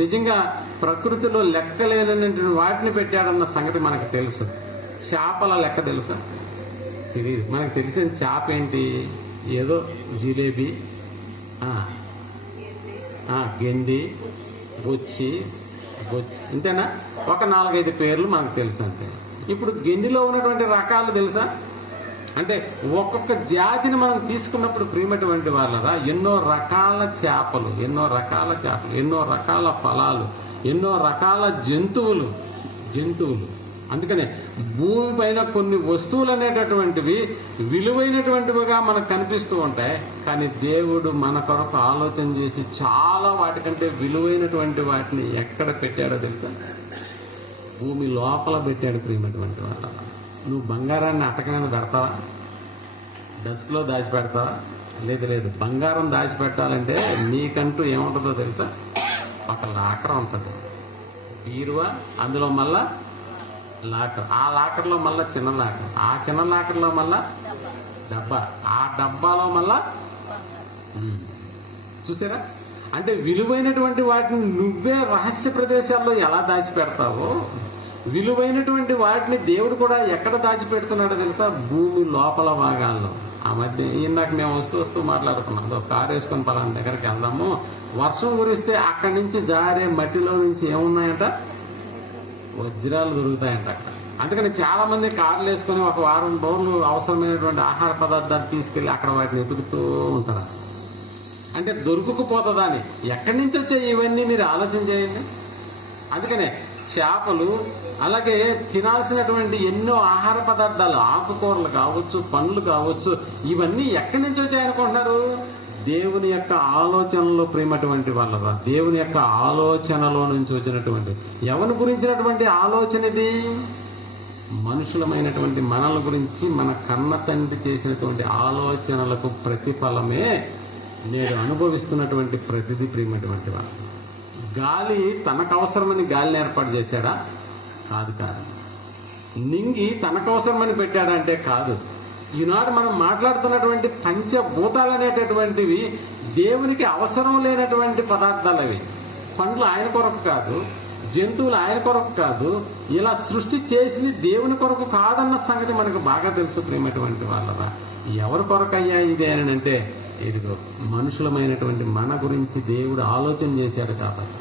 నిజంగా ప్రకృతిలో లెక్కలేనటువంటి వాటిని పెట్టాడన్న సంగతి మనకు తెలుసు. చేపల లెక్క తెలుసా? తెలియదు. మనకు తెలిసిన చేప ఏంటి? ఏదో జిలేబీ, గెండి, బొచ్చి ఇంతేనా? ఒక 4-5 పేర్లు మనకు తెలుసు అంతే. ఇప్పుడు గెండిలో ఉన్నటువంటి రకాలు తెలుసా? అంటే ఒక్కొక్క జాతిని మనం తీసుకున్నప్పుడు ప్రియమైనటువంటి వాళ్ళరా ఎన్నో రకాల చేపలు, ఎన్నో రకాల ఫలాలు, ఎన్నో రకాల జంతువులు. అందుకనే భూమి పైన కొన్ని వస్తువులు అనేటటువంటివి విలువైనటువంటివిగా మనకు కనిపిస్తూ ఉంటాయి. కానీ దేవుడు మన కొరకు ఆలోచన చేసి చాలా వాటికంటే విలువైనటువంటి వాటిని ఎక్కడ పెట్టాడో తెలుసా? భూమి లోపల పెట్టాడు ప్రియమైనటువంటి వాళ్ళ. నువ్వు బంగారాన్ని అటకమైన పెడతావా? డస్క్లో దాచిపెడతావా? లేదు. బంగారం దాచిపెట్టాలంటే నీకంటూ ఏముంటుందో తెలుసా? ఒక లాకర్ ఉంటుంది, బీరువా, అందులో మళ్ళా లాకర్, ఆ లాకర్లో మళ్ళా చిన్న లాకర్, ఆ చిన్న లాకర్లో మళ్ళా డబ్బా, ఆ డబ్బాలో మళ్ళా చూసారా? అంటే విలువైనటువంటి వాటిని నువ్వే రహస్య ప్రదేశాల్లో ఎలా దాచిపెడతావో విలువైనటువంటి వాటిని దేవుడు కూడా ఎక్కడ దాచిపెడుతున్నాడో తెలుసా? భూమి లోపల భాగాల్లో. ఆ మధ్య ఇందాక మేము వస్తూ మాట్లాడుతున్నాం, కారు వేసుకొని పలానా దగ్గరికి వెళ్దాము, వర్షం కురిస్తే అక్కడి నుంచి జారే మట్టిలో నుంచి ఏమున్నాయంట? వజ్రాలు దొరుకుతాయంట అక్కడ. అందుకని చాలా మంది కార్లు వేసుకొని ఒక వారం రోజులు అవసరమైనటువంటి ఆహార పదార్థాలు తీసుకెళ్లి అక్కడ వాటిని వెతుకుతూ ఉంటారు. అంటే దొరుకుకుపోతుందని. ఎక్కడి నుంచి వచ్చాయి ఇవన్నీ మీరు ఆలోచన చేయండి. అందుకనే చేపలు, అలాగే తినాల్సినటువంటి ఎన్నో ఆహార పదార్థాలు, ఆకుకూరలు కావచ్చు, పండ్లు కావచ్చు, ఇవన్నీ ఎక్కడి నుంచి వచ్చాయనుకుంటున్నారు? దేవుని యొక్క ఆలోచనలో ప్రేమటువంటి వాళ్ళరా, దేవుని యొక్క ఆలోచనలో నుంచి వచ్చినటువంటి. ఎవరి గురించినటువంటి ఆలోచన ఇది? మనుషులమైనటువంటి మనల గురించి మన కన్న తండ్రి చేసినటువంటి ఆలోచనలకు ప్రతిఫలమే నేడు అనుభవిస్తున్నటువంటి ప్రతిదీ ప్రియమైనటువంటి వాళ్ళు. గాలి తనకు అవసరమని గాలిని ఏర్పాటు చేశాడా? కాదు. నింగి తనకు అవసరమని పెట్టాడంటే కాదు. ఈనాడు మనం మాట్లాడుతున్నటువంటి పంచభూతాలు అనేటటువంటివి దేవునికి అవసరం లేనటువంటి పదార్థాలు. అవి పండ్లు ఆయన కొరకు కాదు, జంతువులు ఆయన కొరకు కాదు. ఇలా సృష్టి చేసింది దేవుని కొరకు కాదన్న సంగతి మనకు బాగా తెలుసు ప్రియమైనటువంటి వాళ్ళరా. ఎవరి కొరకు అయ్యా ఇది అని అంటే ఇదిగో మనుషులమైనటువంటి మన గురించి దేవుడు ఆలోచన చేశాడు కాబట్టి.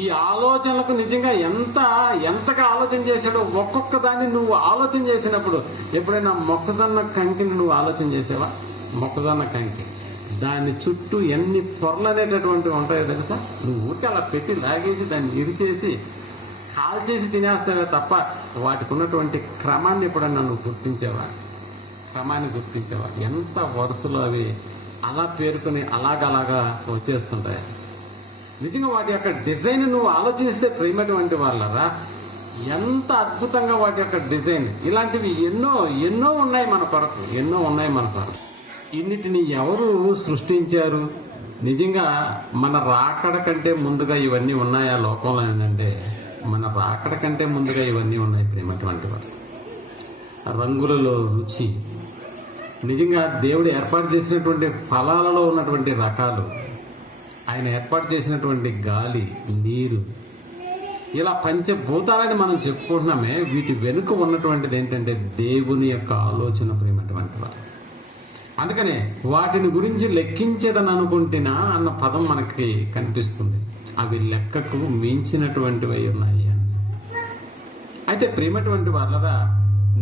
ఈ ఆలోచనలకు నిజంగా ఎంతగా ఆలోచన చేశాడో ఒక్కొక్క దాన్ని నువ్వు ఆలోచన చేసినప్పుడు, ఎప్పుడైనా మొక్కజొన్న కంకిని నువ్వు ఆలోచన చేసావా? మొక్కజొన్న కంకి దాని చుట్టూ ఎన్ని పొరలు అనేటటువంటివి ఉంటాయో తెలుసా? నువ్వు ఊరికి అలా పెట్టి లాగేసి దాన్ని ఇరిచేసి కాల్చేసి తినేస్తావే తప్ప వాటికి ఉన్నటువంటి క్రమాన్ని ఎప్పుడన్నా నువ్వు గుర్తించావా? ఎంత వరుసలో అవి అలా పేరుకొని అలాగలాగా వచ్చేస్తుంటాయి. నిజంగా వాటి యొక్క డిజైన్ నువ్వు ఆలోచిస్తే ప్రేమటువంటి వాళ్ళరా ఎంత అద్భుతంగా వాటి యొక్క డిజైన్. ఇలాంటివి ఎన్నో ఉన్నాయి మన కొరకు. ఇన్నిటిని ఎవరు సృష్టించారు? నిజంగా మన రాకడ కంటే ముందుగా ఇవన్నీ ఉన్నాయా లోకంలో? ఏంటంటే మన రాకడ కంటే ముందుగా ఇవన్నీ ఉన్నాయి ప్రేమటువంటి వారు. రంగులలో రుచి, నిజంగా దేవుడు ఏర్పాటు చేసినటువంటి ఫలాలలో ఉన్నటువంటి రకాలు, ఆయన ఏర్పాటు చేసినటువంటి గాలి, నీరు, ఇలా పంచభూతాలని మనం చెప్పుకుంటున్నామే, వీటి వెనుక ఉన్నటువంటిది ఏంటంటే దేవుని యొక్క ఆలోచన ప్రియమైనటువంటి వారు. అందుకనే వాటిని గురించి లెక్కించేదని అనుకుంటున్నా అన్న పదం మనకి కనిపిస్తుంది. అవి లెక్కకు మించినటువంటివి ఉన్నాయి అని. అయితే ప్రియమైనటువంటి వాళ్ళరా,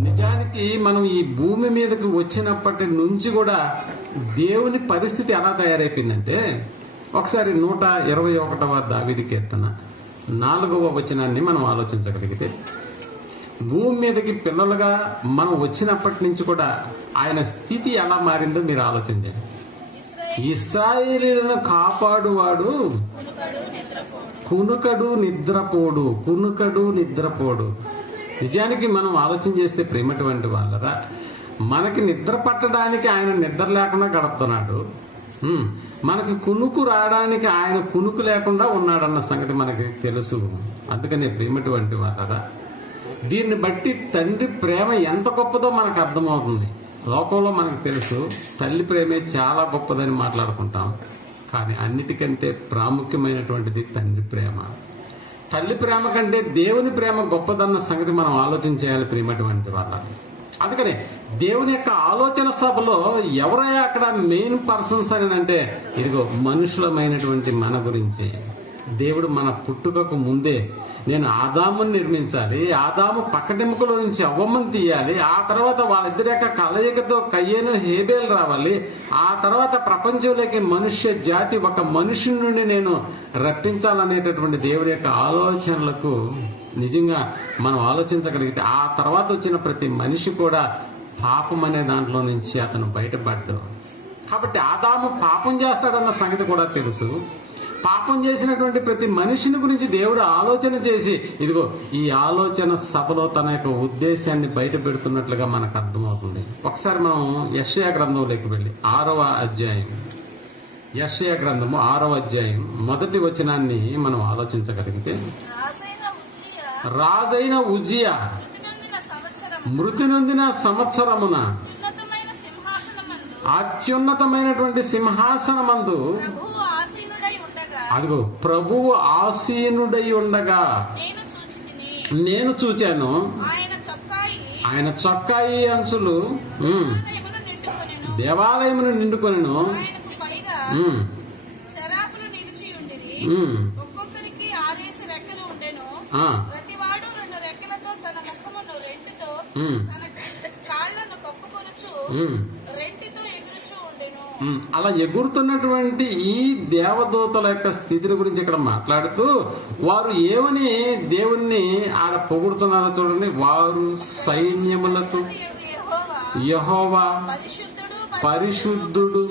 నిజానికి మనం ఈ భూమి మీదకి వచ్చినప్పటి నుంచి కూడా దేవుని పరిస్థితి ఎలా తయారైపోయిందంటే, ఒకసారి 121వ దావీదు కీర్తన 4వ వచనాన్ని మనం ఆలోచించగలిగితే, భూమి మీదకి పిల్లలుగా మనం వచ్చినప్పటి నుంచి కూడా ఆయన స్థితి ఎలా మారిందో మీరు ఆలోచించండి. ఇశ్రాయేలీయులను కాపాడువాడు కునుకడు నిద్రపోడు. నిజానికి మనం ఆలోచన చేస్తే ప్రేమటువంటి వాళ్ళరా, మనకి నిద్ర పట్టడానికి ఆయన నిద్ర లేకుండా గడుపుతున్నాడు. మనకి కునుకు రావడానికి ఆయన కునుకు లేకుండా ఉన్నాడన్న సంగతి మనకి తెలుసు. అందుకనే ప్రేమటువంటి వాళ్ళరా, దీన్ని బట్టి తండ్రి ప్రేమ ఎంత గొప్పదో మనకు అర్థమవుతుంది. లోకంలో మనకు తెలుసు తల్లి ప్రేమే చాలా గొప్పదని మాట్లాడుకుంటాం, కానీ అన్నిటికంటే ప్రాముఖ్యమైనటువంటిది తండ్రి ప్రేమ. తల్లి ప్రేమ కంటే దేవుని ప్రేమ గొప్పదన్న సంగతి మనం ఆలోచన చేయాలి ప్రియమైనటువంటి వాళ్ళ. అందుకని దేవుని యొక్క ఆలోచన సభలో ఎవరయ్యా అక్కడ మెయిన్ పర్సన్స్ అని అంటే, ఇదిగో మనుషులమైనటువంటి మన గురించి. దేవుడు మన పుట్టుకకు ముందే నేను ఆదాముని నిర్మించాలి, ఆదాము పక్కటెముకలో నుంచి అవ్వమ్మని తీయాలి, ఆ తర్వాత వాళ్ళిద్దరి యొక్క కలయికతో కయ్యేను హేబేలు రావాలి, ఆ తర్వాత ప్రపంచంలోకి మనుష్య జాతి ఒక మనుషుని నుండి నేను రప్పించాలనేటటువంటి దేవుడి యొక్క ఆలోచనలకు నిజంగా మనం ఆలోచించగలిగితే, ఆ తర్వాత వచ్చిన ప్రతి మనిషి కూడా పాపం అనే దాంట్లో నుంచి అతను బయటపడ్డాడు. కాబట్టి ఆదాము పాపం చేస్తాడన్న సంగతి కూడా తెలుసు. పాపం చేసినటువంటి ప్రతి మనిషిని గురించి దేవుడు ఆలోచన చేసి, ఇదిగో ఈ ఆలోచన సభలో తన యొక్క ఉద్దేశాన్ని బయట పెడుతున్నట్లుగా మనకు అర్థమవుతుంది. ఒకసారి మనం యెషయా గ్రంథంలోకి వెళ్ళి 6వ అధ్యాయం, యెషయా గ్రంథము 6వ అధ్యాయం 1వ వచనాన్ని మనం ఆలోచించగలిగితే, రాజైన ఉజ్జియా మృతి నొందిన సంవత్సరమున అత్యున్నతమైనటువంటి సింహాసనమందు అదిగో ప్రభువు ఆసీనుడై ఉండగా నేను చూచాను. ఆయన చొక్కాయి అంచులు దేవాలయమును నిండుకొనెను. అలా ఎగురుతున్నటువంటి ఈ దేవదూతల యొక్క స్థితిని గురించి ఇక్కడ మాట్లాడుతూ, వారు ఏమని దేవుణ్ణి ఆడ పొగుడుతున్నారో చూడండి. వారు సైన్యములకు యెహోవా పరిశుద్ధుడు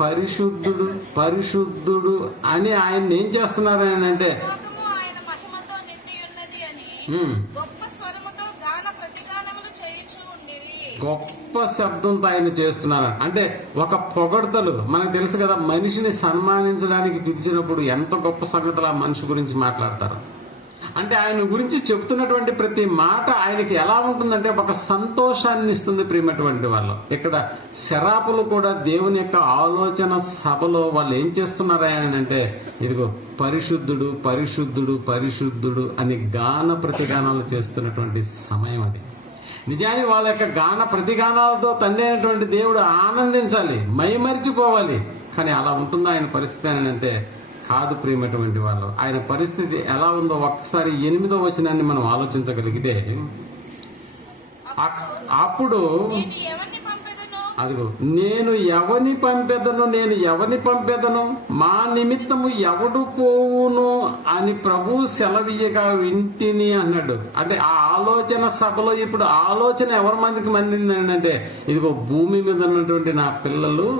పరిశుద్ధుడు పరిశుద్ధుడు అని ఆయన ఏం చేస్తున్నారు అని అంటే, గొప్ప శబ్దంతో ఆయన చేస్తున్నారు. అంటే ఒక పొగడ్తలు మనకు తెలుసు కదా, మనిషిని సన్మానించడానికి పిలిచినప్పుడు ఎంత గొప్ప సంగతులు ఆ మనిషి గురించి మాట్లాడతారు. అంటే ఆయన గురించి చెప్తున్నటువంటి ప్రతి మాట ఆయనకి ఎలా ఉంటుందంటే ఒక సంతోషాన్ని ఇస్తుంది ప్రియమైనటువంటి వాళ్ళు. ఇక్కడ శరాపులు కూడా దేవుని యొక్క ఆలోచన సభలో వాళ్ళు ఏం చేస్తున్నారు అంటే, ఇదిగో పరిశుద్ధుడు పరిశుద్ధుడు పరిశుద్ధుడు అని గాన ప్రతిగానాలు చేస్తున్నటువంటి సమయం అది. నిజానికి వాళ్ళ యొక్క గాన ప్రతిగానాలతో తండ్రి అయినటువంటి దేవుడు ఆనందించాలి, మైమరిచిపోవాలి. కానీ అలా ఉంటుందా ఆయన పరిస్థితి అని అంటే కాదు ప్రియమైనటువంటి వాళ్ళు. ఆయన పరిస్థితి ఎలా ఉందో ఒక్కసారి 8వ వచనాన్ని మనం ఆలోచించగలిగితే, అప్పుడు అదిగో నేను ఎవరిని పంపెదను మా నిమిత్తము ఎవడు పోవును అని ప్రభు సెలవీయగా వింటిని అన్నాడు. అంటే ఆ ఆలోచన సభలో ఇప్పుడు ఆలోచన ఎవరి మందికి మండిందంటే, ఇదిగో భూమి మీద ఉన్నటువంటి నా పిల్లలు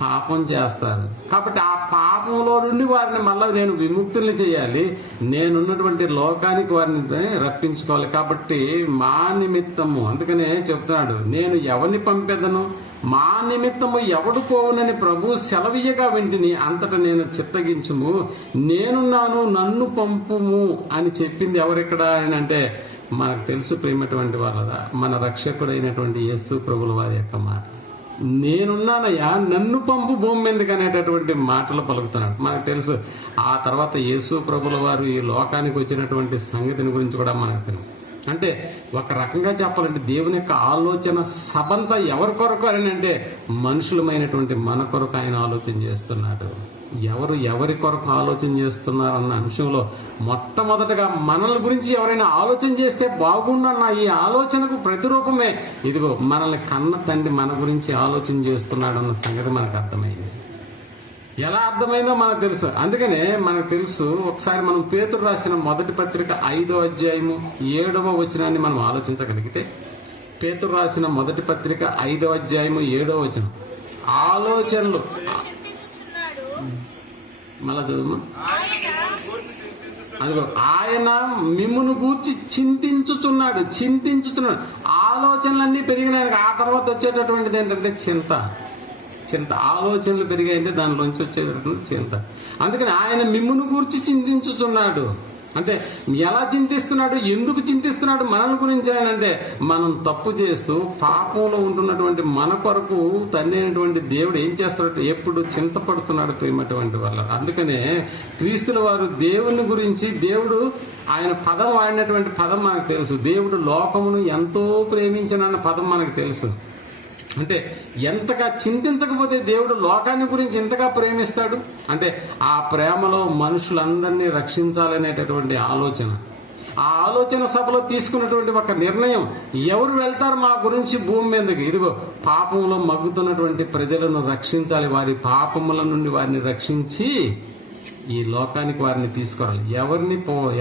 పాపం చేస్తారు, కాబట్టి ఆ పాపంలో నుండి వారిని మళ్ళీ నేను విముక్తుల్ని చేయాలి, నేనున్నటువంటి లోకానికి వారిని రప్పించుకోవాలి. కాబట్టి మా నిమిత్తము, అందుకనే చెప్తున్నాడు, నేను ఎవరిని పంపెదను మా నిమిత్తము ఎవడు పోవునని ప్రభు సెలవీయగా వింటిని, అంతటా నేను చిత్తగించుము, నేనున్నాను నన్ను పంపుము అని చెప్పింది ఎవరెక్కడ అంటే మనకు తెలుసు ప్రేమటువంటి వాళ్ళదా, మన రక్షకుడైనటువంటి యేసు ప్రభుల వారి యొక్క మాట. నేనున్నానయ్యా, నన్ను పంపు భూమి మీదకి అనేటటువంటి మాటలు పలుకుతున్నాడు. మనకు తెలుసు ఆ తర్వాత యేసు ప్రభుల వారు ఈ లోకానికి వచ్చినటువంటి సంగతిని గురించి కూడా మనకు తెలుసు. అంటే ఒక రకంగా చెప్పాలంటే దేవుని యొక్క ఆలోచన సభంతా ఎవరి కొరకు అని అంటే మనుషులమైనటువంటి మన కొరకు ఆయన ఆలోచన చేస్తున్నాడు. ఎవరి కొరకు ఆలోచన చేస్తున్నారన్న అంశంలో మొట్టమొదటగా మనల్ని గురించి ఎవరైనా ఆలోచన చేస్తే బాగుండన్న ఈ ఆలోచనకు ప్రతిరూపమే ఇదిగో మనల్ని కన్న తండ్రి మన గురించి ఆలోచన చేస్తున్నాడు అన్న సంగతి మనకు అర్థమైంది. ఎలా అర్థమైందో మనకు తెలుసు. అందుకనే మనకు తెలుసు, ఒకసారి మనం పేతురు రాసిన మొదటి పత్రిక 5వ అధ్యాయము 7వ వచనాన్ని మనం ఆలోచించగలిగితే, పేతురు రాసిన మొదటి పత్రిక 5వ అధ్యాయము 7వ వచనం, ఆలోచనలు మళ్ళా చదువు. అదిగో ఆయన మిమ్మును గూర్చి చింతించుచున్నాడు. ఆలోచనలన్నీ పెరిగినాయి. ఆ తర్వాత వచ్చేటటువంటిది ఏంటంటే చింత. ఆలోచనలు పెరిగాయంటే దానిలోంచి వచ్చేటటువంటి చింత. అందుకని ఆయన మిమ్మును గూర్చి చింతించుచున్నాడు. అంటే ఎలా చింతిస్తున్నాడు, ఎందుకు చింతిస్తున్నాడు మనల గురించి అంటే, మనం తప్పు చేస్తూ పాపంలో ఉంటున్నటువంటి మన కొరకు తండ్రి అయినటువంటి దేవుడు ఏం చేస్తున్నాడు, ఎప్పుడు చింతపడుతున్నాడు ప్రేమటువంటి వల్ల. అందుకనే క్రీస్తుల వారు దేవుని గురించి, దేవుడు ఆయన పదం వాడినటువంటి పదం మనకు తెలుసు. దేవుడు లోకమును ఎంతో ప్రేమించినన్న పదం మనకు తెలుసు. అంటే ఎంతగా చింతించకపోతే దేవుడు లోకాన్ని గురించి ఎంతగా ప్రేమిస్తాడు అంటే, ఆ ప్రేమలో మనుషులందరినీ రక్షించాలనేటటువంటి ఆలోచన, ఆ ఆలోచన సభలో తీసుకున్నటువంటి ఒక నిర్ణయం, ఎవరు వెళ్తారు మా గురించి భూమి మీదకి, ఇదిగో పాపంలో మగ్గుతున్నటువంటి ప్రజలను రక్షించాలి, వారి పాపముల నుండి వారిని రక్షించి ఈ లోకానికి వారిని తీసుకురాలి.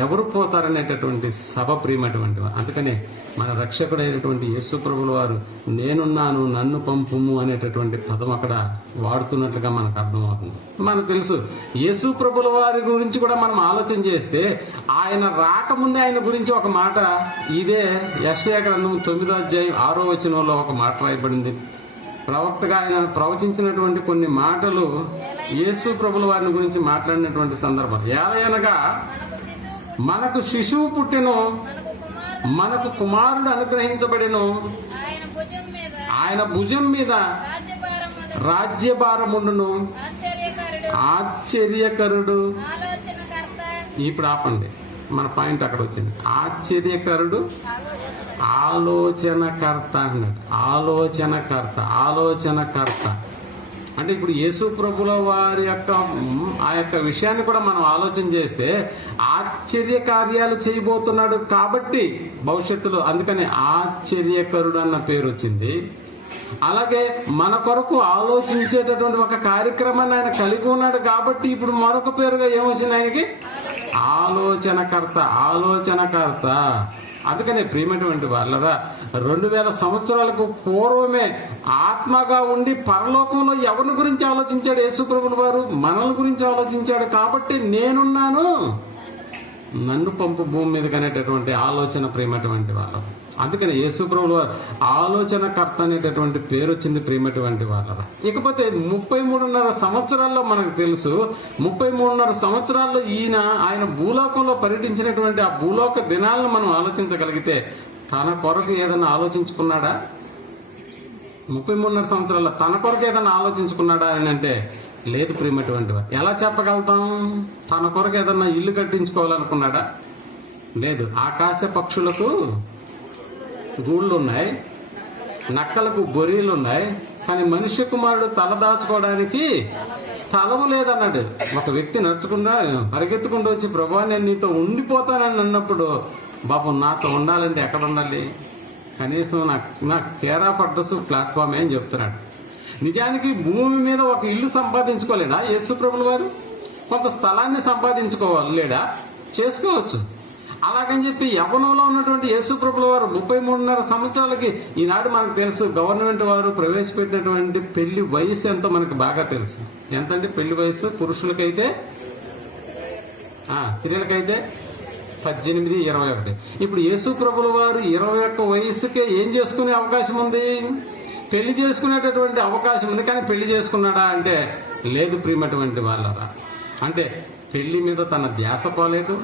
ఎవరు పోతారనేటటువంటి సభ ప్రియమైనటువంటి వారు. అందుకనే మన రక్షకుడైనటువంటి యేసు ప్రభుల వారు నేనున్నాను, నన్ను పంపుము అనేటటువంటి పదం అక్కడ వాడుతున్నట్లుగా మనకు అర్థమవుతుంది. మనకు తెలుసు యేసు ప్రభుల వారి గురించి కూడా మనం ఆలోచన చేస్తే, ఆయన రాకముందే ఆయన గురించి ఒక మాట, ఇదే యెషయా గ్రంథం 9వ అధ్యాయం 6వ వచనంలో ఒక మాట రాయబడింది. ప్రవక్తగా ఆయన ప్రవచించినటువంటి కొన్ని మాటలు యేసు ప్రభుల వారిని గురించి మాట్లాడినటువంటి సందర్భం. ఏలయనగా మనకు శిశువు పుట్టెను, మనకు కుమారుడు అనుగ్రహించబడెను, ఆయన భుజం మీద రాజ్యభారముండును, ఆశ్చర్యకరుడు. ఇప్పుడు ఆపండి, మన పాయింట్ అక్కడ వచ్చింది. ఆశ్చర్యకరుడు, ఆలోచనకర్త అన్నాడు. ఆలోచనకర్త అంటే ఇప్పుడు యేసు ప్రభుల వారి యొక్క ఆ యొక్క విషయాన్ని కూడా మనం ఆలోచన చేస్తే, ఆశ్చర్య కార్యాలు చేయబోతున్నాడు కాబట్టి భవిష్యత్తులో, అందుకని ఆశ్చర్యకరుడు అన్న పేరు వచ్చింది. అలాగే మన కొరకు ఆలోచించేటటువంటి ఒక కార్యక్రమాన్ని ఆయన కలిగి ఉన్నాడు కాబట్టి ఇప్పుడు మరొక పేరుగా ఏమొచ్చింది ఆయనకి, ఆలోచనకర్త. అందుకనే ప్రియమైనటువంటి వాళ్ళరా, 2000 సంవత్సరాలకు పూర్వమే ఆత్మగా ఉండి పరలోకంలో ఎవరిని గురించి ఆలోచించాడు యేసు ప్రభుల వారు, మనల్ని గురించి ఆలోచించాడు కాబట్టి నేనున్నాను, నన్ను పంపు భూమి మీద అనేటటువంటి ఆలోచన ప్రియమైనటువంటి వాళ్ళు. అందుకని యేసు ప్రభుల వారు ఆలోచనకర్త అనేటటువంటి పేరు వచ్చింది ప్రియమైనటువంటి వాళ్ళరా. ఇకపోతే 33.5 సంవత్సరాల్లో మనకు తెలుసు, 33.5 సంవత్సరాల్లో ఆయన భూలోకంలో పర్యటించినటువంటి ఆ భూలోక దినాలను మనం ఆలోచించగలిగితే, తన కొరకు ఏదైనా ఆలోచించుకున్నాడా? 33.5 సంవత్సరాల్లో తన కొరకు ఏదైనా ఆలోచించుకున్నాడా అని అంటే లేదు ప్రియమైనటువంటి వారు. ఎలా చెప్పగలుగుతాం? తన కొరకు ఏదన్నా ఇల్లు కట్టించుకోవాలనుకున్నాడా? లేదు. ఆకాశ పక్షులకు గూళ్ళు ఉన్నాయి, నక్కలకు బొరీలు ఉన్నాయి, కానీ మనిషి కుమారుడు తలదాచుకోవడానికి స్థలం లేదన్నాడు. ఒక వ్యక్తి నడుచుకుండా పరిగెత్తుకుంటూ వచ్చి, ప్రభువా నేను నీతో ఉండిపోతానని అన్నప్పుడు, బాబు నాతో ఉండాలంటే ఎక్కడ ఉండాలి, కనీసం నాకు కేర్ ఆఫ్ అడ్రస్ ప్లాట్ఫామ్ అని చెప్తున్నాడు. నిజానికి భూమి మీద ఒక ఇల్లు సంపాదించుకోలేడా యేసు ప్రభుల వారు? కొంత స్థలాన్ని సంపాదించుకోవాలి లేడా? చేసుకోవచ్చు. అలాగని చెప్పి యవ్వనంలో ఉన్నటువంటి యేసు ప్రభుల వారు 33.5 సంవత్సరాలకి, ఈనాడు మనకు తెలుసు గవర్నమెంట్ వారు ప్రవేశపెట్టినటువంటి పెళ్లి వయసు ఎంతో మనకు బాగా తెలుసు. ఎంతంటే పెళ్లి వయసు పురుషులకైతే, స్త్రీలకైతే 18, 21. ఇప్పుడు యేసు ప్రభుల వారు 21 వయసుకే ఏం చేసుకునే అవకాశం ఉంది? పెళ్లి చేసుకునేటటువంటి అవకాశం ఉంది. కానీ పెళ్లి చేసుకున్నాడా అంటే లేదు ప్రియమైనటువంటి వాళ్ళరా. అంటే పెళ్లి మీద తన ధ్యాస పోలేదు,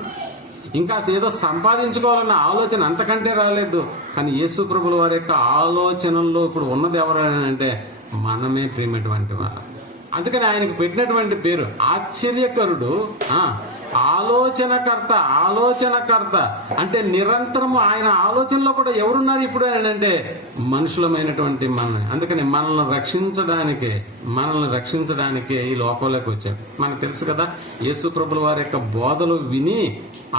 ఇంకా ఏదో సంపాదించుకోవాలన్న ఆలోచన అంతకంటే రాలేదు. కానీ యేసు ప్రభుల వారి యొక్క ఆలోచనల్లో ఇప్పుడు ఉన్నది ఎవరైనా అంటే మనమే ప్రియమైనటువంటి వాళ్ళం. అందుకని ఆయనకు పెట్టినటువంటి పేరు ఆశ్చర్యకరుడు, ఆలోచనకర్త. అంటే నిరంతరము ఆయన ఆలోచనలో కూడా ఎవరున్నారు ఇప్పుడు అని అంటే మనుషులమైనటువంటి మనల్ని. అందుకని మనల్ని రక్షించడానికే ఈ లోకంలోకి వచ్చాడు. మనకు తెలుసు కదా, యేసు ప్రభుల వారి యొక్క బోధలు విని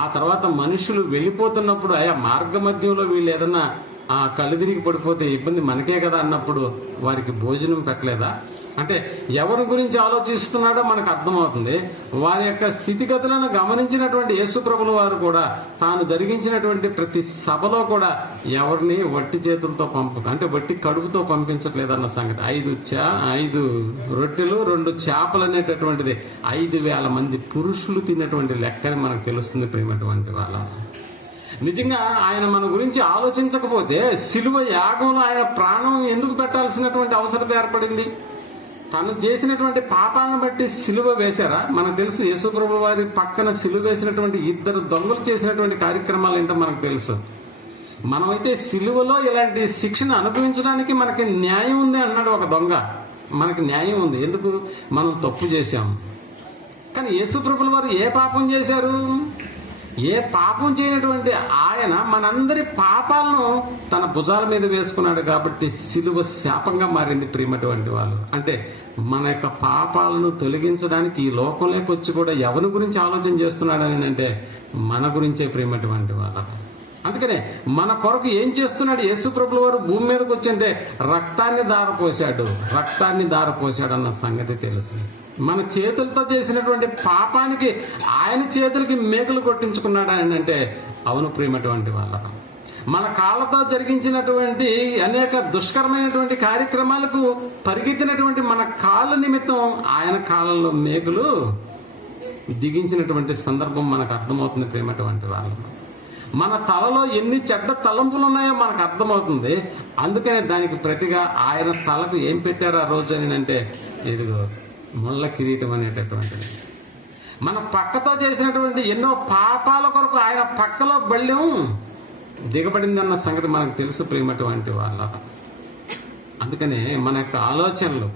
ఆ తర్వాత మనుషులు వెళ్ళిపోతున్నప్పుడు ఆయా మార్గ మధ్యంలో వీళ్ళు ఏదన్నా కళ్ళు తిరిగి పడిపోతే ఇబ్బంది మనకే కదా అన్నప్పుడు వారికి భోజనం పెట్టలేదా? అంటే ఎవరి గురించి ఆలోచిస్తున్నాడో మనకు అర్థమవుతుంది. వారి యొక్క స్థితిగతులను గమనించినటువంటి యేసు ప్రభుల వారు కూడా తాను జరిగించినటువంటి ప్రతి సభలో కూడా ఎవరిని వట్టి చేతులతో అంటే వట్టి కడుపుతో పంపించట్లేదన్న సంగతి. 5 రొట్టెలు 2 చేపలు అనేటటువంటిది 5,000 మంది పురుషులు తిన్నటువంటి లెక్కని మనకు తెలుస్తుంది ప్రియమైనటువంటి వాళ్ళ. నిజంగా ఆయన మన గురించి ఆలోచించకపోతే సిలువ యాగంలో ఆయన ప్రాణం ఎందుకు పెట్టాల్సినటువంటి అవసరం ఏర్పడింది? తను చేసినటువంటి పాపాలను బట్టి సిలువ వేశారా? మనకు తెలుసు యేసు ప్రభువు వారి పక్కన సిలువ వేసినటువంటి 2 దొంగలు చేసినటువంటి కార్యక్రమాలు ఏంటో మనకు తెలుసు. మనమైతే సిలువలో ఇలాంటి శిక్షణ అనుభవించడానికి మనకి న్యాయం ఉంది అన్నాడు ఒక దొంగ. మనకి న్యాయం ఉంది, ఎందుకు? మనం తప్పు చేశాం. కానీ యేసు ప్రభువు వారు ఏ పాపం చేశారు? ఏ పాపం చేయనటువంటి ఆయన మనందరి పాపాలను తన భుజాల మీద వేసుకున్నాడు కాబట్టి సిలువ శాపంగా మారింది ప్రియమైనటువంటి వాళ్ళు. అంటే మన యొక్క పాపాలను తొలగించడానికి ఈ లోకంలోకి వచ్చి కూడా ఎవరి గురించి ఆలోచన చేస్తున్నాడు అని అంటే మన గురించే ప్రియమైనటువంటి వాళ్ళ. అందుకనే మన కొరకు ఏం చేస్తున్నాడు యేసు ప్రభుల వారు భూమి మీదకి వచ్చి అంటే రక్తాన్ని దారపోసాడు అన్న సంగతి తెలుసు. మన చేతులతో చేసినటువంటి పాపానికి ఆయన చేతులకి మేకులు కొట్టించుకున్నాడు అని అంటే అవును ప్రియమైనటువంటి వాళ్ళ. మన కాళ్ళతో జరిగించినటువంటి అనేక దుష్కరమైనటువంటి కార్యక్రమాలకు పరిగెత్తినటువంటి మన కాళ్ళ నిమిత్తం ఆయన కాళ్ళలో మేకులు దిగించినటువంటి సందర్భం మనకు అర్థమవుతుంది ప్రియమైనటువంటి వాళ్ళు. మన తలలో ఎన్ని చెడ్డ తలంపులు ఉన్నాయో మనకు అర్థమవుతుంది. అందుకనే దానికి ప్రతిగా ఆయన తలకు ఏం పెట్టారు ఆ రోజు అని అంటే ఇదిగో ముళ్ళ కిరీటం అనేటటువంటిది. మన పక్కతో చేసినటువంటి ఎన్నో పాపాల కొరకు ఆయన పక్కలో బళ్ళెం దిగబడిందన్న సంగతి మనకు తెలుసు ప్రియమైనటువంటి వాళ్ళ. అందుకనే మన యొక్క ఆలోచనలు,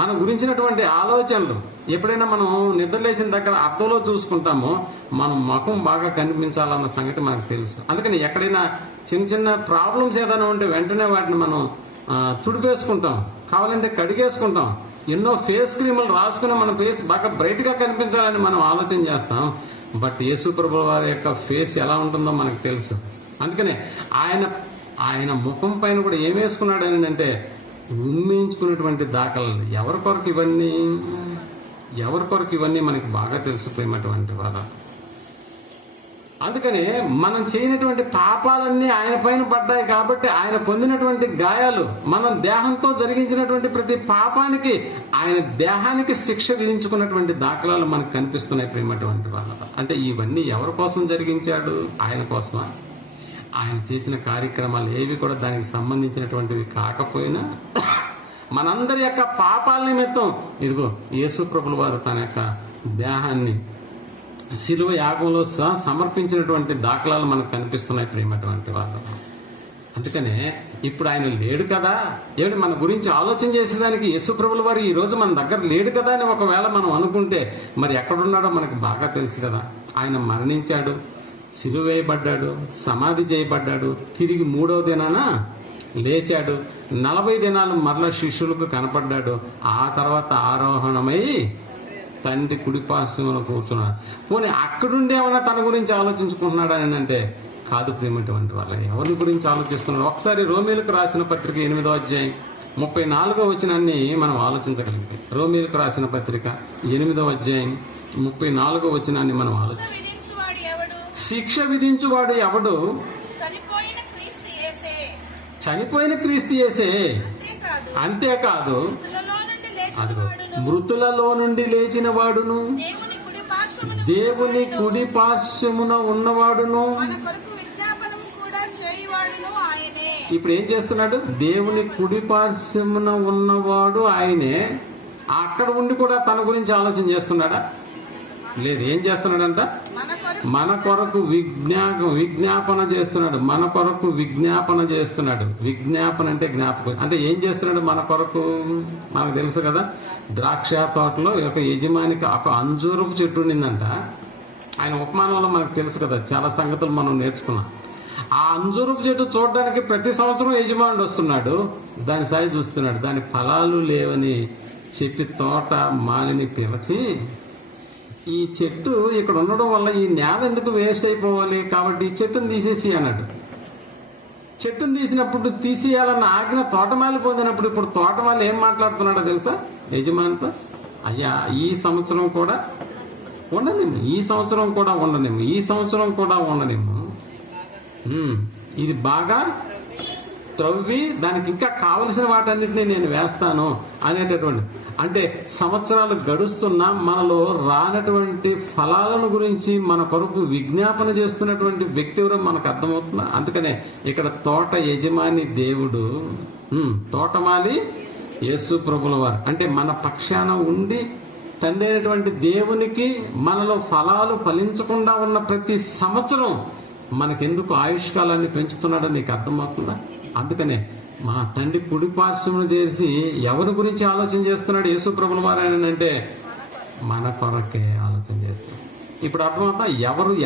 మన గురించినటువంటి ఆలోచనలు ఎప్పుడైనా మనం నిద్రలేసిన దగ్గర అద్దంలో చూసుకుంటామో మనం ముఖం బాగా కనిపించాలన్న సంగతి మనకు తెలుసు. అందుకని ఎక్కడైనా చిన్న ప్రాబ్లమ్స్ ఏదైనా ఉంటే వెంటనే వాటిని మనం తుడిపేసుకుంటాం, కావాలంటే కడిగేసుకుంటాం. ఎన్నో ఫేస్ క్రీములు రాసుకుని మన ఫేస్ బాగా బ్రైట్ గా కనిపించాలని మనం ఆలోచన చేస్తాం. బట్ యేసు ప్రభువు వారి యొక్క ఫేస్ ఎలా ఉంటుందో మనకు తెలుసు. అందుకనే ఆయన ముఖం పైన కూడా ఏం వేసుకున్నాడు అని అంటే ఉమ్మేయించుకున్నటువంటి దాఖలు. ఎవరి కొరకు ఇవన్నీ మనకి బాగా తెలుసు ప్రేమటువంటి వాళ్ళ. అందుకని మనం చేయనటువంటి పాపాలన్నీ ఆయన పైన పడ్డాయి కాబట్టి ఆయన పొందినటువంటి గాయాలు, మనం దేహంతో జరిగించినటువంటి ప్రతి పాపానికి ఆయన దేహానికి శిక్ష విధించుకున్నటువంటి దాఖలాలు మనకు కనిపిస్తున్నాయి ప్రేమటువంటి వాళ్ళ. అంటే ఇవన్నీ ఎవరి కోసం జరిగించాడు? ఆయన కోసమా? ఆయన చేసిన కార్యక్రమాలు ఏవి కూడా దానికి సంబంధించినటువంటివి కాకపోయినా మనందరి యొక్క పాపాల నిమిత్తం ఇదిగో యేసు ప్రభుల వారు తన యొక్క దేహాన్ని శిలువ యాగంలో సమర్పించినటువంటి దాఖలాలు మనకు కనిపిస్తున్నాయి ప్రేమటువంటి వాళ్ళు. అందుకనే ఇప్పుడు ఆయన లేడు కదా, ఏమిటి మన గురించి ఆలోచన చేసేదానికి యేసు ప్రభుల వారు ఈ రోజు మన దగ్గర లేడు కదా అని ఒకవేళ మనం అనుకుంటే మరి ఎక్కడున్నాడో మనకు బాగా తెలుసు కదా. ఆయన మరణించాడు, శిలువ వేయబడ్డాడు, సమాధి చేయబడ్డాడు, తిరిగి 3వ దినాన లేచాడు, 40 దినాలు మరల శిష్యులకు కనపడ్డాడు, ఆ తర్వాత ఆరోహణమై తండ్రి కుడిపార్శ్వమున కూర్చున్నాడు. పోనీ అక్కడుండి ఏమన్నా తన గురించి ఆలోచించుకుంటున్నాడు అని అంటే కాదు ప్రేమటువంటి వాళ్ళ. ఎవరి గురించి ఆలోచిస్తున్నాడు? ఒకసారి రోమీలకు రాసిన పత్రిక 8వ అధ్యాయం 34వ వచనాన్ని మనం ఆలోచించగలిగితే, రోమీలకు రాసిన పత్రిక 8వ అధ్యాయం 34వ వచనాన్ని మనం శిక్ష విధించువాడు ఎవడు? చనిపోయిన క్రీస్తు యేసే. అంతేకాదు అదిగో మృతులలో నుండి లేచిన వాడును, దేవుని కుడి పార్శ్వమున ఉన్నవాడును. ఇప్పుడు ఏం చేస్తున్నాడు? దేవుని కుడి పార్శ్వమున ఉన్నవాడు ఆయనే. అక్కడ ఉండి కూడా తన గురించి ఆలోచన చేస్తున్నాడా? లేదు. ఏం చేస్తున్నాడంట? మన కొరకు విజ్ఞాపన చేస్తున్నాడు. మన కొరకు విజ్ఞాపన చేస్తున్నాడు. విజ్ఞాపన అంటే జ్ఞాపకం. అంటే ఏం చేస్తున్నాడు మన కొరకు? మనకు తెలుసు కదా, ద్రాక్ష తోటలో ఒక యజమానికి ఒక అంజూరపు చెట్టు ఉండిందంట. ఆయన ఉపమానంలో మనకు తెలుసు కదా, చాలా సంగతులు మనం నేర్చుకున్నాం. ఆ అంజూరపు చెట్టు చూడడానికి ప్రతి సంవత్సరం యజమానుడు వస్తున్నాడు, దాని సాయి చూస్తున్నాడు. దాని ఫలాలు లేవని చెప్పి తోట మాలిని పిలిచి, ఈ చెట్టు ఇక్కడ ఉండడం వల్ల ఈ నేల ఎందుకు వేస్ట్ అయిపోవాలి, కాబట్టి ఈ చెట్టును తీసేసి అన్నాడు. చెట్టును తీసినప్పుడు తీసేయాలన్న ఆజ్ఞ తోటమాలి పొందినప్పుడు ఇప్పుడు తోటమాలి ఏం మాట్లాడుతున్నాడో తెలుసా యజమానితో? అయ్యా, ఈ సంవత్సరం కూడా ఉండనేము, ఈ సంవత్సరం కూడా ఉండనేము, ఈ సంవత్సరం కూడా ఉండనేము. ఇది బాగా త్రవ్వి దానికి ఇంకా కావలసిన వాటన్నిటిని నేను వేస్తాను అనేటటువంటి. అంటే సంవత్సరాలు గడుస్తున్నా మనలో రానటువంటి ఫలాలను గురించి మన కొరకు విజ్ఞాపన చేస్తున్నటువంటి వ్యక్తి ఎవరో మనకు అర్థమవుతుందా? అందుకనే ఇక్కడ తోట యజమాని దేవుడు, తోటమాలి యేసు ప్రభుల వారు. అంటే మన పక్షాన ఉండి తండ్రి అయినటువంటి దేవునికి మనలో ఫలాలు ఫలించకుండా ఉన్న ప్రతి సంవత్సరం మనకెందుకు ఆయుష్కాలాన్ని పెంచుతున్నాడో నీకు అర్థమవుతుందా? అందుకనే మా తండ్రి కుడి పార్శ్వమును చేసి ఎవరి గురించి ఆలోచన చేస్తున్నాడు యేసు ప్రభుల వారు అంటే మన కొరకే ఆలోచన చేస్తున్నాడు. ఇప్పుడు అర్థమవుతా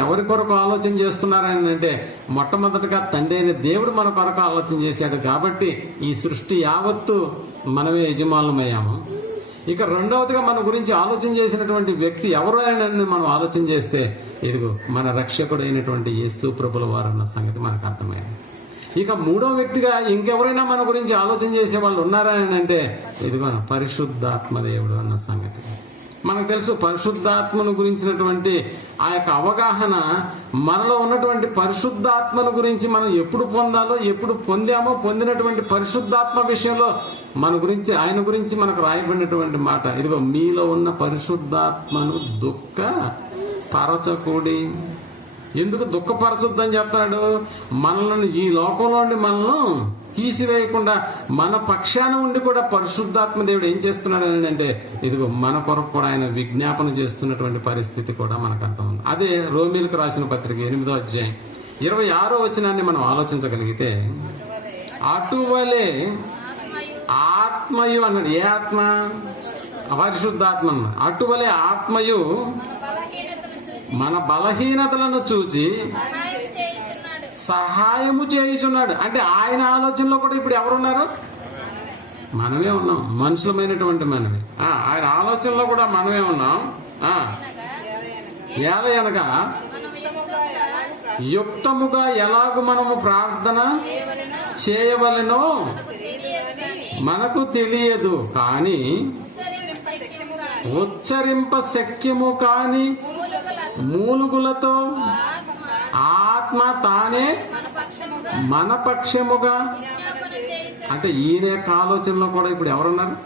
ఎవరి కొరకు ఆలోచన చేస్తున్నారని అంటే మొట్టమొదటిగా తండ్రి అయిన దేవుడు మన కొరకు ఆలోచన చేశాడు. కాబట్టి ఈ సృష్టి యావత్తు మనమే యజమానులమయ్యాము. ఇక రెండవదిగా మన గురించి ఆలోచన చేసినటువంటి వ్యక్తి ఎవరు అని మనం ఆలోచన చేస్తే ఇదిగో మన రక్షకుడు అయినటువంటి యేసు ప్రభుల వారు అన్న సంగతి మనకు అర్థమైంది. ఇక మూడో వ్యక్తిగా ఇంకెవరైనా మన గురించి ఆలోచన చేసే వాళ్ళు ఉన్నారా అని అంటే ఇదిగో పరిశుద్ధాత్మ దేవుడు అన్న సంగతి మనకు తెలుసు. పరిశుద్ధాత్మను గురించినటువంటి ఆ యొక్క అవగాహన, మనలో ఉన్నటువంటి పరిశుద్ధాత్మను గురించి మనం ఎప్పుడు పొందాలో, ఎప్పుడు పొందామో, పొందినటువంటి పరిశుద్ధాత్మ విషయంలో మన గురించి ఆయన గురించి మనకు రాయబడినటువంటి మాట ఇదిగో, మీలో ఉన్న పరిశుద్ధాత్మను దుఃఖపరచకూడి. ఎందుకు దుఃఖపరచొద్దని చెప్తాడు? మనల్ని ఈ లోకంలో నుండి మనల్ని తీసివేయకుండా మన పక్షాన ఉండి కూడా పరిశుద్ధాత్మ దేవుడు ఏం చేస్తున్నాడు అని అంటే ఇదిగో మన కొరకు కూడా ఆయన విజ్ఞాపన చేస్తున్నటువంటి పరిస్థితి కూడా మనకు అర్థం ఉంది. అదే రోమీలకు రాసిన పత్రిక 8వ అధ్యాయం 26వ వచనాన్ని మనం ఆలోచించగలిగితే, అటువలే ఆత్మయు అన్నాడు. ఏ ఆత్మ? పరిశుద్ధాత్మ. అటువలే ఆత్మయు మన బలహీనతలను చూచి సహాయము చేయుచున్నాడు. అంటే ఆయన ఆలోచనలో కూడా ఇప్పుడు ఎవరున్నారు? మనమే ఉన్నాం, మనుషులమైనటువంటి మనమే. ఆయన ఆలోచనలో కూడా మనమే ఉన్నాం. ఏలయనగా యుక్తముగా ఎలాగూ మనము ప్రార్థన చేయవలెనో మనకు తెలియదు, కానీ ఉచ్చరింప శక్యము కాని మూలుగులతో ఆత్మ తానే మన పక్షముగా. అంటే ఈయన యొక్క ఆలోచనలో కూడా ఇప్పుడు ఎవరున్నారు?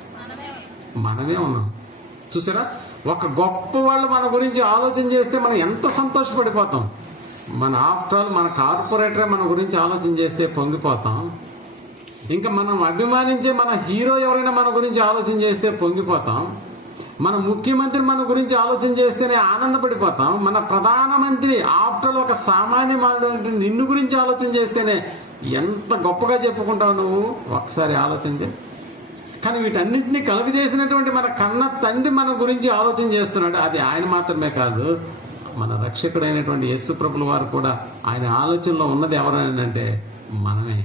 మనమే ఉన్నాం. చూసారా, ఒక గొప్ప వాళ్ళు మన గురించి ఆలోచన చేస్తే మనం ఎంత సంతోషపడిపోతాం. మన ఆఫ్టర్ ఆల్ మన కార్పొరేటరే మన గురించి ఆలోచన చేస్తే పొంగిపోతాం. ఇంకా మనం అభిమానించే మన హీరో ఎవరైనా మన గురించి ఆలోచన చేస్తే పొంగిపోతాం. మన ముఖ్యమంత్రి మన గురించి ఆలోచన చేస్తేనే ఆనందపడిపోతాం. మన ప్రధానమంత్రి ఆఫ్టర్ ఒక సామాన్య మానవుడు నిన్ను గురించి ఆలోచన చేస్తేనే ఎంత గొప్పగా చెప్పుకుంటావు నువ్వు. ఒకసారి ఆలోచన చేయి. కానీ వీటన్నింటినీ కలుగజేసినటువంటి మన కన్న తండ్రి మన గురించి ఆలోచన చేస్తున్నాడు. అది ఆయన మాత్రమే కాదు, మన రక్షకుడైనటువంటి యేసు ప్రభుల వారు కూడా ఆయన ఆలోచనలో ఉన్నది ఎవరైనా అంటే మనమే.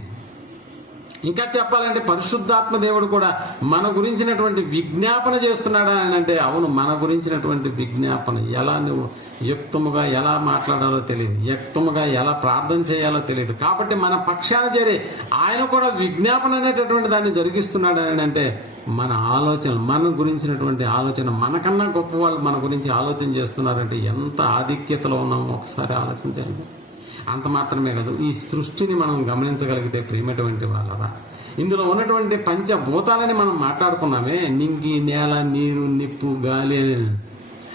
ఇంకా చెప్పాలంటే పరిశుద్ధాత్మ దేవుడు కూడా మన గురించినటువంటి విజ్ఞాపన చేస్తున్నాడా అని అంటే అవును, మన గురించినటువంటి విజ్ఞాపన. ఎలా నువ్వు యుక్తముగా ఎలా మాట్లాడాలో తెలియదు, యుక్తముగా ఎలా ప్రార్థన చేయాలో తెలియదు. కాబట్టి మన పక్షాన చేరి ఆయన కూడా విజ్ఞాపన అనేటటువంటి దాన్ని జరిగిస్తున్నాడు అని అంటే మన ఆలోచన, మన గురించినటువంటి ఆలోచన, మనకన్నా గొప్ప వాళ్ళు మన గురించి ఆలోచన చేస్తున్నారంటే ఎంత ఆధిక్యతలో ఉన్నామో ఒకసారి ఆలోచించండి. అంత మాత్రమే కాదు, ఈ సృష్టిని మనం గమనించగలిగితే ప్రియమైనటువంటి వాళ్ళరా, ఇందులో ఉన్నటువంటి పంచభూతాలని మనం మాట్లాడుకున్నామే, నింగి, నేల, నీరు, నిప్పు, గాలి.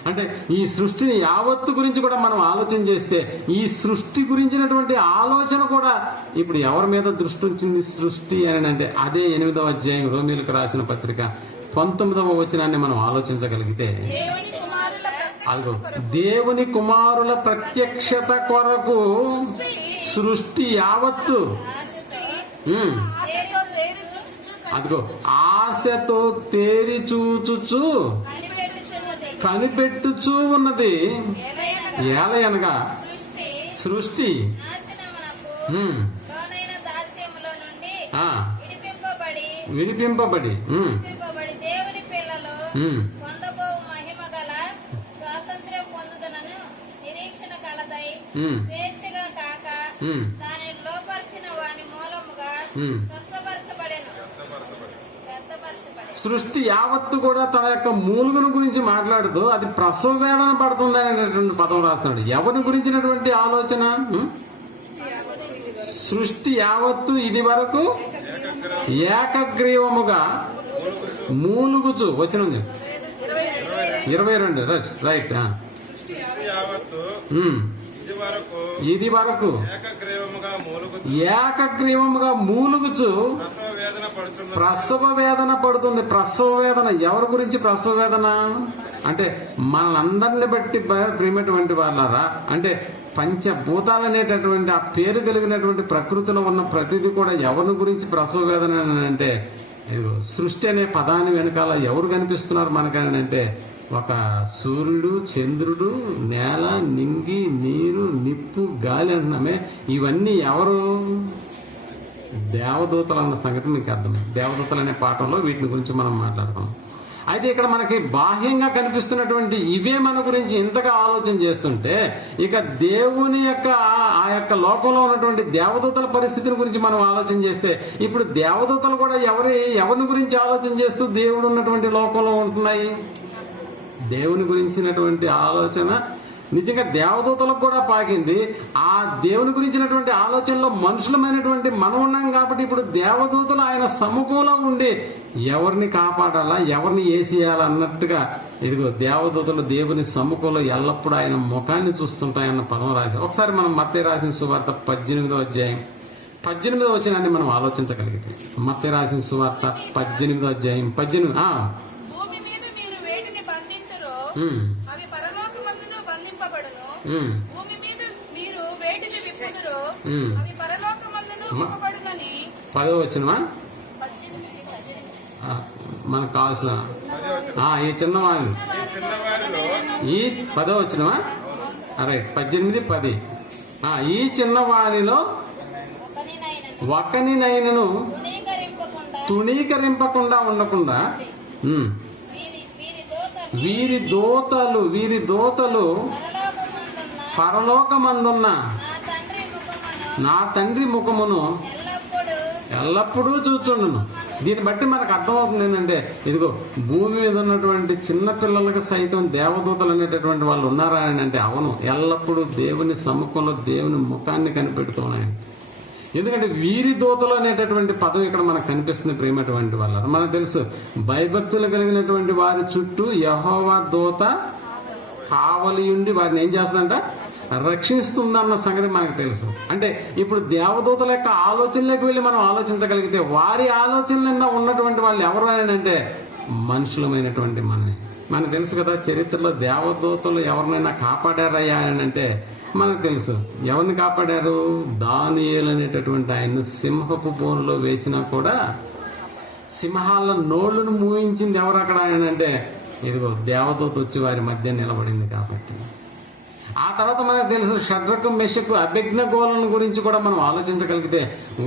అంటే ఈ సృష్టిని యావత్తు గురించి కూడా మనం ఆలోచన చేస్తే ఈ సృష్టి గురించినటువంటి ఆలోచన కూడా ఇప్పుడు ఎవరి మీద దృష్టి ఉంచింది సృష్టి అని అంటే అదే 8వ అధ్యాయం రోమీలకు రాసిన పత్రిక 19వ వచనాన్ని మనం ఆలోచించగలిగితే, అదిగో దేవుని కుమారుల ప్రత్యక్షత కొరకు సృష్టి యావత్తు అదిగో ఆశతో తేరి చూచుచు కనిపెట్టుచూ ఉన్నది. ఏలయనగా సృష్టి విడిపింపబడి దేవుని పిల్లలు పొందబో మహిమ గల స్వాతంత్ర్యం పొందుదనను నిరీక్షణ కలదై స్వేచ్ఛగా కాక దానిని లోపరిచిన వాని మూలముగా స్వస్థపరచబడెను. సృష్టి యావత్తు కూడా తన యొక్క మూలుగును గురించి మాట్లాడుతూ అది ప్రసవ వేదన పడుతుంది అనేటువంటి పదం రాస్తున్నాడు. ఎవరి గురించినటువంటి ఆలోచన? సృష్టి యావత్తు ఇది వరకు ఏకగ్రీవముగా మూలుగుచు వచ్చిన 22 రైట్. ఇది వరకు ఏకగ్రీవముగా మూలుగుచు ప్రసవ వేదన పడుతుంది. ప్రసవ వేదన ఎవరి గురించి ప్రసవ వేదన అంటే మనందరిని బట్టి ప్రియమైనటువంటి వాళ్ళారా, అంటే పంచభూతాలు అనేటటువంటి ఆ పేరు కలిగినటువంటి ప్రకృతిలో ఉన్న ప్రతిదీ కూడా ఎవరి గురించి ప్రసవ వేదన అంటే సృష్టి అనే పదాన్ని వెనకాల ఎవరు కనిపిస్తున్నారు మనకని అంటే ఒక సూర్యుడు, చంద్రుడు, నేల, నింగి, నీరు, నిప్పు, గాలి అంటున్నామే. ఇవన్నీ ఎవరు? దేవదూతలు అన్న సంగతి మీకు అర్థమైంది. దేవదూతలు అనే పాఠంలో వీటిని గురించి మనం మాట్లాడుతాం. అయితే ఇక్కడ మనకి బాహ్యంగా కనిపిస్తున్నటువంటి ఇవే మన గురించి ఇంతగా ఆలోచన చేస్తుంటే ఇక దేవుని యొక్క ఆ యొక్క లోకంలో ఉన్నటువంటి దేవదూతల పరిస్థితిని గురించి మనం ఆలోచన చేస్తే ఇప్పుడు దేవదూతలు కూడా ఎవరిని గురించి ఆలోచన చేస్తూ దేవుడు ఉన్నటువంటి లోకంలో ఉంటున్నాయి? దేవుని గురించినటువంటి ఆలోచన నిజంగా దేవదూతలకు కూడా పాకింది. ఆ దేవుని గురించినటువంటి ఆలోచనలో మనుషులమైనటువంటి మనం ఉన్నాం కాబట్టి ఇప్పుడు దేవదూతలు ఆయన సముఖంలో ఉండి ఎవరిని కాపాడాలా, ఎవరిని ఏసేయాలా అన్నట్టుగా ఇదిగో దేవదూతలు దేవుని సముఖంలో ఎల్లప్పుడూ ఆయన ముఖాన్ని చూస్తుంటాయన్న పదం రాశారు. ఒకసారి మనం మత్తయి రాసిన సువార్త 18వ అధ్యాయం 18వ వచనాన్ని మనం ఆలోచించగలిగితే, మత్తయి రాసిన సువార్త 18వ అధ్యాయం 18 అవి పరలోకమందును బంధింపబడును. భూమి మీద మీరు వేటిని విప్పుదురో అవి పరలోకమందును విప్పబడునని. 10వ వచనమా మనకు కావాల్సిన ఈ చిన్నవాణి ఈ 10వ వచనమా రైట్ 18:10 ఈ చిన్నవాణిలో ఒకనినైనను తుణీకరింపకుండా ఉండకుండా వీరి దోతలు పరలోకమందున్న నా తండ్రి ముఖమును ఎల్లప్పుడూ చూచుండును. దీన్ని బట్టి మనకు అర్థమవుతుంది ఏంటంటే ఇదిగో భూమి మీద ఉన్నటువంటి చిన్న పిల్లలకు సైతం దేవదూతలు అనేటటువంటి వాళ్ళు ఉన్నారా అని అంటే అవును, ఎల్లప్పుడూ దేవుని సముఖంలో దేవుని ముఖాన్ని కనిపెడుతున్నాయి. ఎందుకంటే వీరి దూతలు అనేటటువంటి పదం ఇక్కడ మనకు కనిపిస్తుంది. ప్రేమటువంటి వాళ్ళ మనకు తెలుసు భయభక్తులు కలిగినటువంటి వారి చుట్టూ యెహోవా దూత కావలి ఉండి వారిని ఏం చేస్తుందంట, రక్షిస్తుందన్న సంగతి మనకు తెలుసు. అంటే ఇప్పుడు దేవదూతల యొక్క ఆలోచనలోకి వెళ్ళి మనం ఆలోచించగలిగితే వారి ఆలోచనలన్నా ఉన్నటువంటి వాళ్ళు ఎవరు అని అంటే మనుషులమైనటువంటి మనకు తెలుసు కదా. చరిత్రలో దేవదూతలు ఎవరినైనా కాపాడారయ్యా అని అంటే మనకు తెలుసు. ఎవరిని కాపాడారు? దానియేలు అనేటటువంటి ఆయన సింహపు బోనులో వేసినా కూడా సింహాల నోళ్లను మూయించింది ఎవరు అక్కడ ఆయన అంటే ఇదిగో దేవదూత వచ్చి వారి మధ్య నిలబడింది కాబట్టి. ఆ తర్వాత మనకు తెలుసు షడ్రకు, మెషకు, అభిజ్ఞగోళం గురించి కూడా మనం ఆలోచించగలిగితే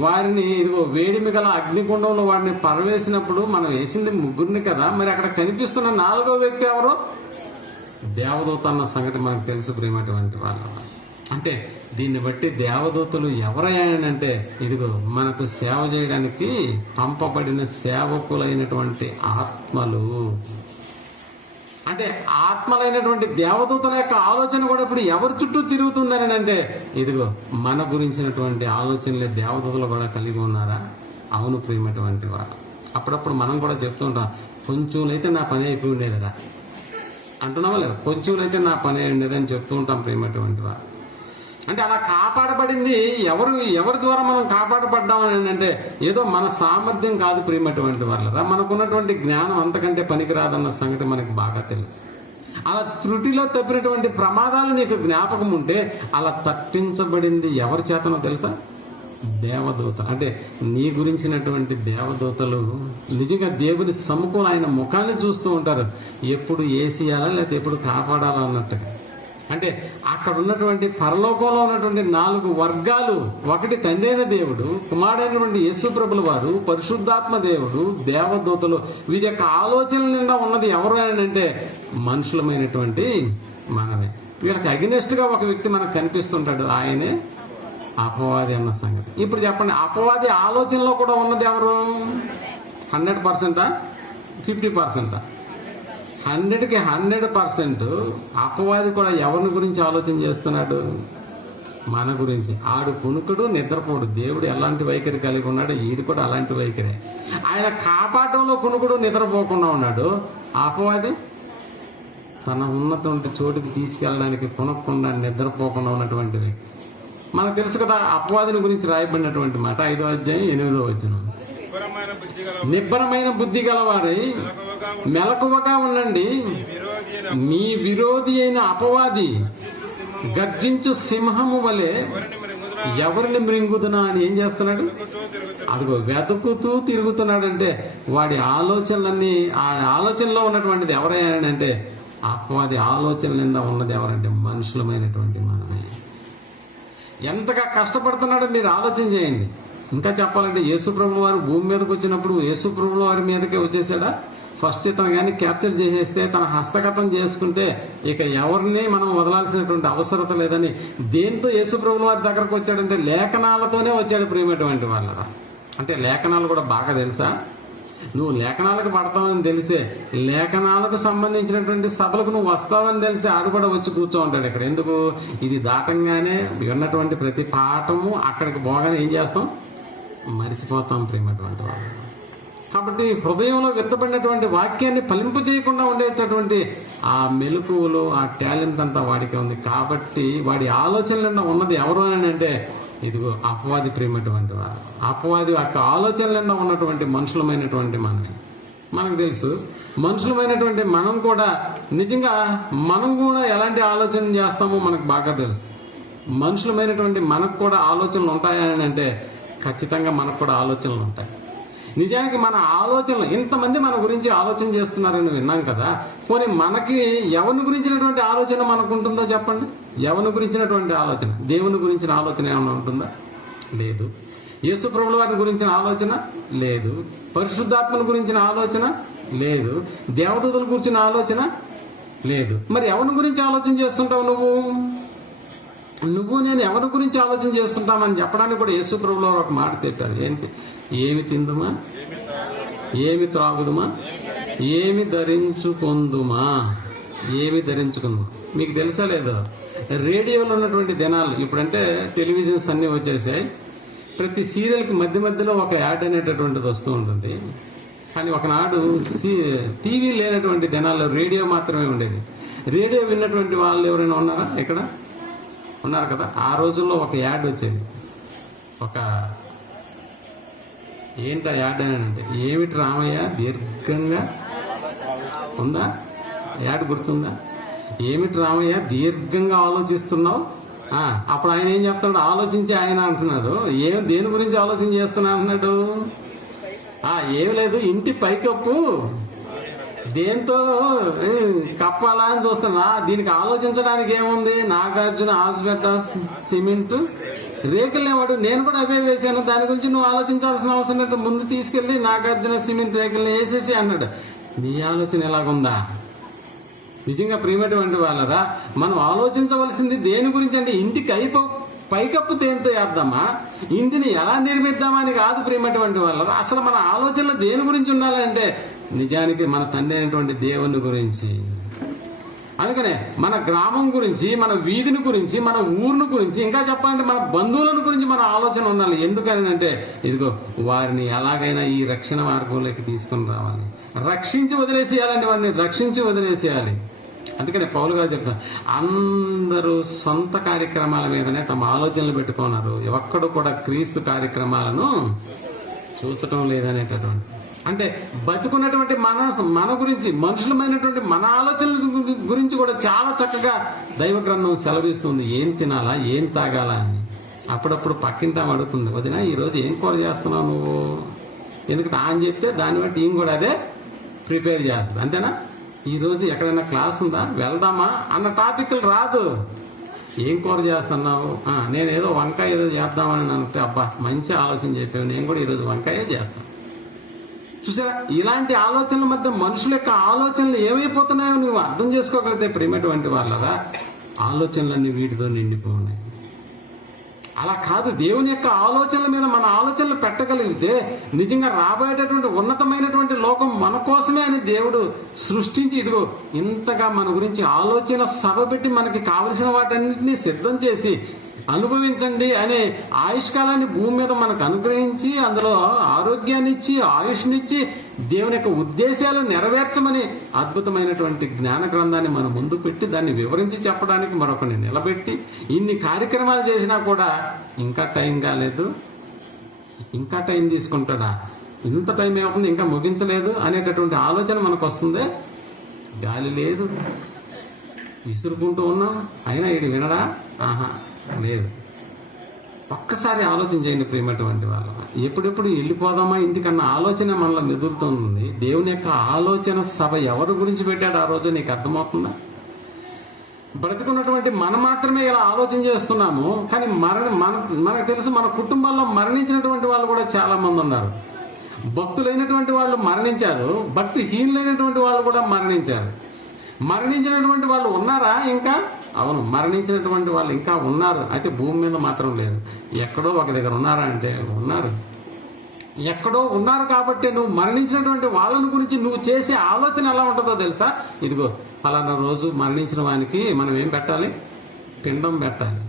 వారిని ఇదిగో వేడిమి గల అగ్నిగుండంలో వారిని పరవేసినప్పుడు మనం వేసింది ముగ్గురిని కదా, మరి అక్కడ కనిపిస్తున్న 4వ వ్యక్తి ఎవరు? దేవదూత అన్న సంగతి మనకు తెలుసు. ప్రేమటువంటి వాళ్ళ అంటే దీన్ని బట్టి దేవదూతలు ఎవరయ్యానంటే ఇదిగో మనకు సేవ చేయడానికి పంపబడిన సేవకులైనటువంటి ఆత్మలు. అంటే ఆత్మలైనటువంటి దేవదూతల యొక్క ఆలోచన కూడా ఇప్పుడు ఎవరి చుట్టూ తిరుగుతుందని అంటే ఇదిగో మన గురించినటువంటి ఆలోచనలే దేవదూతలు కూడా కలిగి ఉన్నారా? అవును ప్రియమైనటువంటి వారు. అప్పుడప్పుడు మనం కూడా చెప్తుంటాం కొంచెంలైతే నా పని అయిపోయి ఉండేదిరా అంటున్నావా లేదా? కొంచెంలైతే నా పని అయి ఉండేది అని చెప్తూ ఉంటాం ప్రియమైనటువంటి వారు. అంటే అలా కాపాడబడింది ఎవరి ద్వారా మనం కాపాడబడ్డాం అని అంటే ఏదో మన సామర్థ్యం కాదు ప్రియమైనటువంటి వాళ్ళ, మనకున్నటువంటి జ్ఞానం అంతకంటే పనికిరాదన్న సంగతి మనకి బాగా తెలుసు. అలా త్రుటిలో తప్పినటువంటి ప్రమాదాలు నీకు జ్ఞాపకం ఉంటే అలా తప్పించబడింది ఎవరి చేతనో తెలుసా? దేవదూత. అంటే నీ గురించినటువంటి దేవదూతలు నిజంగా దేవుని సముఖంలో ఆయన ముఖాన్ని చూస్తూ ఉంటారు, ఎప్పుడు ఏసీయాలా లేకపోతే ఎప్పుడు కాపాడాలా అన్నట్టుగా. అంటే అక్కడ ఉన్నటువంటి పరలోకంలో ఉన్నటువంటి 4 వర్గాలు, ఒకటి తండ్రి అయిన దేవుడు, కుమారుడైనటువంటి యేసు ప్రభుల వారు, పరిశుద్ధాత్మ దేవుడు, దేవదూతలు. వీరి యొక్క ఆలోచనల నిండా ఉన్నది ఎవరు అని అంటే మనుషులమైనటువంటి మనమే. వీళ్ళకి అగెనిస్ట్ గా ఒక వ్యక్తి మనకు కనిపిస్తుంటాడు, ఆయనే అపవాది అన్న సంగతి. ఇప్పుడు చెప్పండి, అపవాది ఆలోచనలో కూడా ఉన్నది ఎవరు? 100%, 50%? 100కి 100% అపవాది కూడా ఎవరిని గురించి ఆలోచన చేస్తున్నాడు? మన గురించి. ఆడు కునుకుడు నిద్రపోడు. దేవుడు ఎలాంటి వైఖరి కలిగి ఉన్నాడు, ఈడు కూడా అలాంటి వైఖరే. ఆయన కాపాటంలో కునుకుడు నిద్రపోకుండా ఉన్నాడు. అపవాది తన ఉన్నటువంటి చోటుకి తీసుకెళ్ళడానికి కునకుండా నిద్రపోకుండా ఉన్నటువంటి వ్యక్తి. మనకు తెలుసు కదా అపవాదిని గురించి రాయబడినటువంటి మాట 5వ అధ్యాయం 8వ వచనం. నిబ్బరమైన బుద్ధి గలవారై మెలకువగా ఉండండి, మీ విరోధి అయిన అపవాది గర్జించు సింహము వలె ఎవరిని మృంగుతున్నా అని ఏం చేస్తున్నాడు? అదిగో వెతుకుతూ తిరుగుతున్నాడంటే వాడి ఆలోచనలన్నీ, ఆ ఆలోచనలో ఉన్నటువంటిది ఎవరైనా అపవాది ఆలోచన నిండా ఉన్నది ఎవరంటే మనుషులమైనటువంటి మనమే. ఎంతగా కష్టపడుతున్నాడో మీరు ఆలోచన చేయండి. ఇంకా చెప్పాలంటే యేసుప్రభుల వారు భూమి మీదకి వచ్చినప్పుడు యేసుప్రభుల వారి మీదకే వచ్చేసాడా? ఫస్ట్ ఇతను కానీ క్యాప్చర్ చేసేస్తే, తన హస్తగతం చేసుకుంటే ఇక ఎవరిని మనం వదలాల్సినటువంటి అవసరత లేదని దేంతో యేసుప్రభుల వారి దగ్గరకు వచ్చాడంటే లేఖనాలతోనే వచ్చాడు. ప్రియమైనటువంటి వాళ్ళరా, అంటే లేఖనాలు కూడా బాగా తెలుసా? నువ్వు లేఖనాలకు పడతావని తెలిసే, లేఖనాలకు సంబంధించినటువంటి సభలకు నువ్వు వస్తావని తెలిసి ఆడు కూడా వచ్చి కూర్చో ఉంటాడు ఇక్కడ. ఎందుకు? ఇది దాటంగానే విన్నటువంటి ప్రతి పాఠము అక్కడికి పోగానే ఏం చేస్తాం? మరిచిపోతాం ప్రేమటువంటి వాళ్ళు. కాబట్టి హృదయంలో విత్తబడినటువంటి వాక్యాన్ని ఫలింపు చేయకుండా ఉండేటటువంటి ఆ మెలకువలు, ఆ టాలెంట్ అంతా వాడికి ఉంది. కాబట్టి వాడి ఆలోచనలు ఉన్నది ఎవరు అని అంటే ఇదిగో అపవాది. ప్రేమటువంటి వారు అపవాది యొక్క ఆలోచనలన్నా ఉన్నటువంటి మనుషులమైనటువంటి మనమే. మనకు తెలుసు మనుషులమైనటువంటి మనం కూడా నిజంగా మనం కూడా ఎలాంటి ఆలోచన చేస్తామో మనకు బాగా తెలుసు. మనుషులమైనటువంటి మనకు కూడా ఆలోచనలు ఉంటాయని అంటే ఖచ్చితంగా మనకు కూడా ఆలోచనలు ఉంటాయి. నిజానికి మన ఆలోచనలు, ఇంతమంది మన గురించి ఆలోచన చేస్తున్నారని విన్నాం కదా. పోనీ మనకి ఎవరిని గురించినటువంటి ఆలోచన మనకు ఉంటుందో చెప్పండి. ఎవరిని గురించినటువంటి ఆలోచన? దేవుని గురించిన ఆలోచన ఏమైనా ఉంటుందా? లేదు. యేసు ప్రభుల వారిని గురించిన ఆలోచన లేదు. పరిశుద్ధాత్మను గురించిన ఆలోచన లేదు. దేవదూతల గురించిన ఆలోచన లేదు. మరి ఎవరి గురించి ఆలోచన చేస్తుంటావు నువ్వు నేను ఎవరి గురించి ఆలోచన చేస్తుంటామని చెప్పడానికి కూడా యేసు ప్రభుల వారు ఒక మాట చెప్పారు. ఏంటి? ఏమి తిందుమా, ఏమి త్రాగుదుమా, ఏమి ధరించుకుందుమా, ఏమి ధరించుకుందుమా. మీకు తెలుసా లేదో, రేడియోలో ఉన్నటువంటి దినాలు ఇప్పుడంటే టెలివిజన్స్ అన్నీ వచ్చేసాయి. ప్రతి సీరియల్కి మధ్య మధ్యలో ఒక యాడ్ అనేటటువంటిది వస్తూ ఉంటుంది. కానీ ఒకనాడు టీవీ లేనటువంటి దినాల్లో రేడియో మాత్రమే ఉండేది. రేడియో విన్నటువంటి వాళ్ళు ఎవరైనా ఉన్నారా? ఇక్కడ ఉన్నారు కదా. ఆ రోజుల్లో ఒక యాడ్ వచ్చేది. ఏంటా యాడ్ అని అంటే, ఏమిటి రామయ్య దీర్ఘంగా ఉందా? యాడ్ గుర్తుందా? ఏమిటి రామయ్య దీర్ఘంగా ఆలోచిస్తున్నావు? అప్పుడు ఆయన ఏం చెప్తున్నాడు? ఆలోచించి ఆయన అంటున్నాడు. దేని గురించి ఆలోచన చేస్తున్నా అంటున్నాడు? ఏమి లేదు, ఇంటి పైకప్పు దేంతో కప్పాలా అని చూస్తున్నా. దీనికి ఆలోచించడానికి ఏముంది? నాగార్జున హాస్పిటల్ సిమెంట్ రేకులేవాడు, నేను కూడా అవే వేసాను, దాని గురించి నువ్వు ఆలోచించాల్సిన అవసరం లేదు, ముందు తీసుకెళ్లి నాగార్జున సిమెంట్ రేకుల్ని వేసేసి అన్నాడు. నీ ఆలోచన ఎలాగుందా? నిజంగా ప్రియమైనటువంటి వాళ్ళరా, మనం ఆలోచించవలసింది దేని గురించి అంటే ఇంటికి పైకప్పు దేంతో వేద్దామా, ఇంటిని ఎలా నిర్మిద్దామా అని కాదు ప్రియమైనటువంటి వాళ్ళరా. అసలు మన ఆలోచనలు దేని గురించి ఉండాలంటే నిజానికి మన తండ్రి అయినటువంటి దేవుని గురించి. అందుకనే మన గ్రామం గురించి, మన వీధిని గురించి, మన ఊరిని గురించి, ఇంకా చెప్పాలంటే మన బంధువులను గురించి మన ఆలోచన ఉండాలి. ఎందుకని అంటే ఇదిగో వారిని ఎలాగైనా ఈ రక్షణ మార్గంలోకి తీసుకుని రావాలి, రక్షించి వదిలేసేయాలండి, వారిని రక్షించి వదిలేసేయాలి. అందుకనే పౌలు గారు చెప్తారు, అందరూ సొంత కార్యక్రమాల మీదనే తమ ఆలోచనలు పెట్టుకున్నారు, ఒక్కడు కూడా క్రీస్తు కార్యక్రమాలను చూచటం లేదనేటటువంటి. అంటే బతుకున్నటువంటి మన గురించి, మనుషులమైనటువంటి మన ఆలోచనల గురించి కూడా చాలా చక్కగా దైవ గ్రంథం సెలవిస్తుంది. ఏం తినాలా, ఏం తాగాలా అని. అప్పుడప్పుడు పక్కింటాం అడుగుతుంది, వదిన ఈరోజు ఏం కూర చేస్తున్నావు నువ్వు? ఎందుకంటే ఆయన చెప్తే దాన్ని బట్టి ఈయన కూడా అదే ప్రిపేర్ చేస్తుంది. అంతేనా? ఈరోజు ఎక్కడైనా క్లాస్ ఉందా, వెళ్దామా అన్న టాపిక్లు రాదు. ఏం కూర చేస్తున్నావు? నేను ఏదో వంకాయ ఏదో చేద్దామని అంటే, అబ్బా మంచి ఆలోచన చెప్పావు, నేను కూడా ఈరోజు వంకాయ చేస్తాను. చూసారా, ఇలాంటి ఆలోచనల మధ్య మనుషుల యొక్క ఆలోచనలు ఏమైపోతున్నాయో నువ్వు అర్థం చేసుకోగలిగితే ప్రేమటువంటి వాళ్ళరా, ఆలోచనలన్నీ వీటితో నిండిపోఉన్నాయి. అలా కాదు, దేవుని యొక్క ఆలోచనల మీద మన ఆలోచనలు పెట్టగలిగితే నిజంగా రాబోయేటటువంటి ఉన్నతమైనటువంటి లోకం మన కోసమే అని దేవుడు సృష్టించి, ఇదిగో ఇంతగా మన గురించి ఆలోచన సభ పెట్టి మనకి కావలసిన వాటన్నింటినీ సిద్ధం చేసి అనుభవించండి అనే ఆయుష్కాలాన్ని భూమి మీద మనకు అనుగ్రహించి, అందులో ఆరోగ్యాన్ని ఇచ్చి, ఆయుష్నిచ్చి, దేవుని యొక్క ఉద్దేశాలు నెరవేర్చమని అద్భుతమైనటువంటి జ్ఞాన గ్రంథాన్ని మన ముందు పెట్టి దాన్ని వివరించి చెప్పడానికి మరొకరిని నిలబెట్టి ఇన్ని కార్యక్రమాలు చేసినా కూడా ఇంకా టైం కాలేదు, ఇంకా టైం తీసుకుంటాడా, ఇంత టైం ఏమవుతుంది ఇంకా ముగించలేదు అనేటటువంటి ఆలోచన మనకు వస్తుంది. గాలి లేదు, విసురుకుంటూ ఉన్నాం, అయినా ఇది వినడా? లేదు. ఒక్కసారి ఆలోచన చేయండి ప్రియమైనటువంటి వాళ్ళు. ఎప్పుడెప్పుడు వెళ్ళిపోదామా ఇంటికన్నా ఆలోచన మనలో మెదులుతుంది. దేవుని యొక్క ఆలోచన సభ ఎవరి గురించి పెట్టాడు ఆ రోజు నీకు అర్థమవుతుందా? బ్రతికున్నటువంటి మనం మాత్రమే ఇలా ఆలోచన చేస్తున్నాము, కానీ మనకు తెలుసు మన కుటుంబాల్లో మరణించినటువంటి వాళ్ళు కూడా చాలా మంది ఉన్నారు. భక్తులైనటువంటి వాళ్ళు మరణించారు, భక్తిహీనులైనటువంటి వాళ్ళు కూడా మరణించారు. మరణించినటువంటి వాళ్ళు ఉన్నారా ఇంకా? అవును, మరణించినటువంటి వాళ్ళు ఇంకా ఉన్నారు. అయితే భూమి మీద మాత్రం లేదు. ఎక్కడో ఒక దగ్గర ఉన్నారా అంటే ఉన్నారు. ఎక్కడో ఉన్నారు కాబట్టి నువ్వు మరణించినటువంటి వాళ్ళని గురించి నువ్వు చేసే ఆలోచన ఎలా ఉంటుందో తెలుసా? ఇదిగో ఫలానా రోజు మరణించిన వానికి మనం ఏం పెట్టాలి? పిండం పెట్టాలి.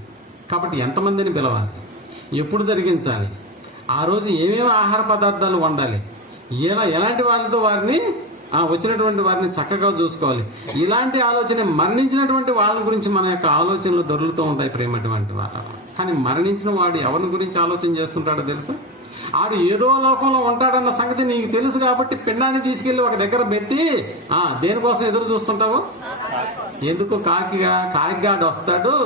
కాబట్టి ఎంతమందిని పిలవాలి, ఎప్పుడు జరిగించాలి, ఆ రోజు ఏమేమి ఆహార పదార్థాలు వండాలి, ఎలాంటి వాళ్ళతో వారిని వచ్చినటువంటి వారిని చక్కగా చూసుకోవాలి. ఇలాంటి ఆలోచన మరణించినటువంటి వాళ్ళ గురించి మన యొక్క ఆలోచనలు దొరుకుతూ ఉంటాయి ప్రేమటువంటి వాళ్ళ. కానీ మరణించిన వాడు ఎవరిని గురించి ఆలోచన చేస్తుంటాడో తెలుసా? ఆడు ఏదో లోకంలో ఉంటాడన్న సంగతి నీకు తెలుసు కాబట్టి పిండాన్ని తీసుకెళ్లి ఒక దగ్గర పెట్టి దేనికోసం ఎదురు చూస్తుంటావు? ఎందుకు? కాకిగాడు వస్తాడు,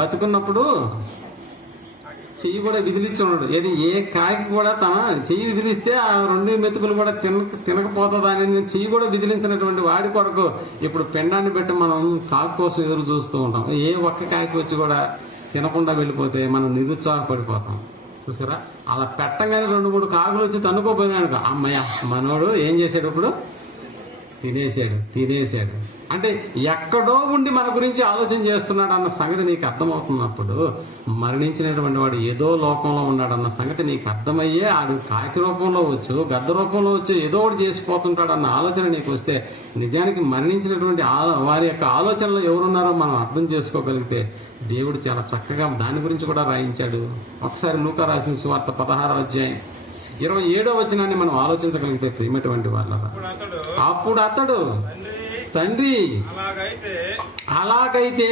బతుకున్నప్పుడు చెయ్యి కూడా విదిలించి ఉన్నాడు. ఏది ఏ కాకి కూడా తన చెయ్యి విదిలిస్తే ఆ 2 మెతుకులు కూడా తినకపోతుందని చెయ్యి కూడా విదిలించినటువంటి వాడి కొరకు ఇప్పుడు పిండాన్ని పెట్టి మనం కాకి కోసం ఎదురు చూస్తూ ఉంటాం. ఏ ఒక్క కాకి వచ్చి కూడా తినకుండా వెళ్ళిపోతే మనం నిరుత్సాహపడిపోతాం. చూసారా, అలా పెట్టగానే 2-3 కాకులు వచ్చి తన్నుకోపోయినాడు. అమ్మయ్య మనోడు ఏం చేశాడు, ఇప్పుడు తినేశాడు. అంటే ఎక్కడో ఉండి మన గురించి ఆలోచన చేస్తున్నాడు అన్న సంగతి నీకు అర్థమవుతున్నప్పుడు, మరణించినటువంటి వాడు ఏదో లోకంలో ఉన్నాడు అన్న సంగతి నీకు అర్థమయ్యే ఆడు కాకి రూపంలో వచ్చు, గద్ద రూపంలో వచ్చి ఏదో ఒకటి చేసిపోతుంటాడు అన్న ఆలోచన నీకు వస్తే, నిజానికి మరణించినటువంటి వారి యొక్క ఆలోచనలో ఎవరున్నారో మనం అర్థం చేసుకోగలిగితే దేవుడు చాలా చక్కగా దాని గురించి కూడా రాయించాడు. ఒకసారి లూకా రాసిన సువార్త 16వ అధ్యాయం 27వ వచనాన్ని మనం ఆలోచించగలిగితే ప్రియమైనటువంటి వాళ్ళ, అప్పుడు అతడు తండ్రి అలాగైతే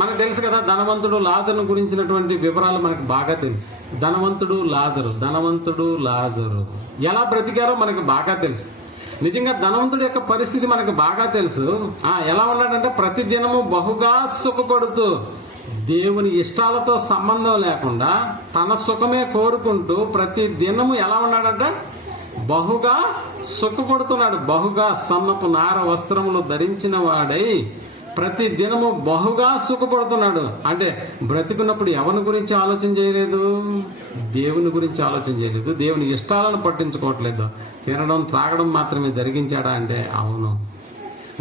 మనకు తెలుసు కదా, ధనవంతుడు లాజరును గురించినటువంటి వివరాలు మనకు బాగా తెలుసు. ధనవంతుడు లాజరు ఎలా బ్రతికారో మనకు బాగా తెలుసు. నిజంగా ధనవంతుడి యొక్క పరిస్థితి మనకు బాగా తెలుసు. ఎలా ఉన్నాడంటే ప్రతి దినము బహుగా సుఖపడుతూ, దేవుని ఇష్టాలతో సంబంధం లేకుండా తన సుఖమే కోరుకుంటూ ప్రతి దినము ఎలా ఉన్నాడంటే బహుగా సుఖపడుతున్నాడు. బహుగా సన్నపు నార వస్త్రములు ధరించిన వాడై ప్రతి దినము బహుగా సుఖపడుతున్నాడు. అంటే బ్రతికున్నప్పుడు ఎవరి గురించి ఆలోచన చేయలేదు? దేవుని గురించి ఆలోచన చేయలేదు. దేవుని ఇష్టాలను పట్టించుకోవట్లేదు. తినడం త్రాగడం మాత్రమే జరిగించాడా అంటే అవును.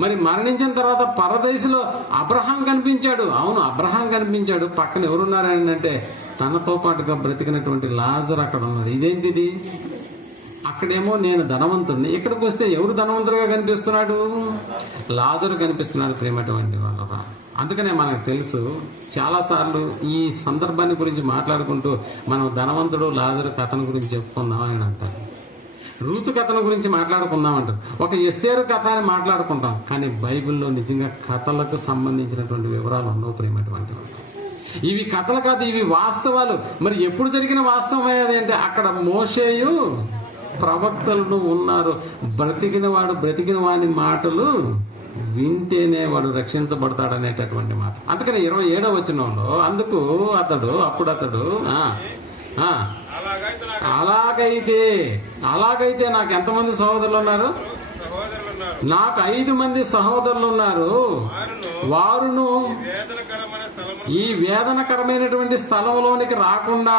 మరి మరణించిన తర్వాత పరదేశంలో అబ్రహాం కనిపించాడు. అవును, అబ్రహాం కనిపించాడు. పక్కన ఎవరున్నారంటే తనతో పాటుగా బ్రతికినటువంటి లాజరు అక్కడ ఉన్నది. ఇదేంటిది? అక్కడేమో నేను ధనవంతుడిని, ఇక్కడికి వస్తే ఎవరు ధనవంతుడిగా కనిపిస్తున్నాడు? లాజరు కనిపిస్తున్నాడు ప్రేమటువంటి వాళ్ళ. అందుకనే మనకు తెలుసు, చాలాసార్లు ఈ సందర్భాన్ని గురించి మాట్లాడుకుంటూ మనం ధనవంతుడు లాజరు కథను గురించి చెప్పుకుందాం అని అంటారు. రూతు కథను గురించి మాట్లాడుకుందాం అంటారు. ఒక ఎస్తేరు కథ అని మాట్లాడుకుంటాం. కానీ బైబిల్లో నిజంగా కథలకు సంబంధించినటువంటి వివరాలు ఉండవు ప్రేమటువంటి వాళ్ళు. ఇవి కథలు కాదు, ఇవి వాస్తవాలు. మరి ఎప్పుడు జరిగిన వాస్తవం అంటే అక్కడ మోషేయు ప్రవక్తలను ఉన్నారు. బ్రతికిన వాని మాటలు వింటేనే వాడు రక్షించబడతాడు అనేటటువంటి మాట. అందుకని 27వ వచనంలో అప్పుడు అతడు అలాగైతే నాకు ఎంతమంది సహోదరులు ఉన్నారు? నాకు 5 మంది సహోదరులు ఉన్నారు. వారును ఈ వేదనకరమైనటువంటి స్థలంలోనికి రాకుండా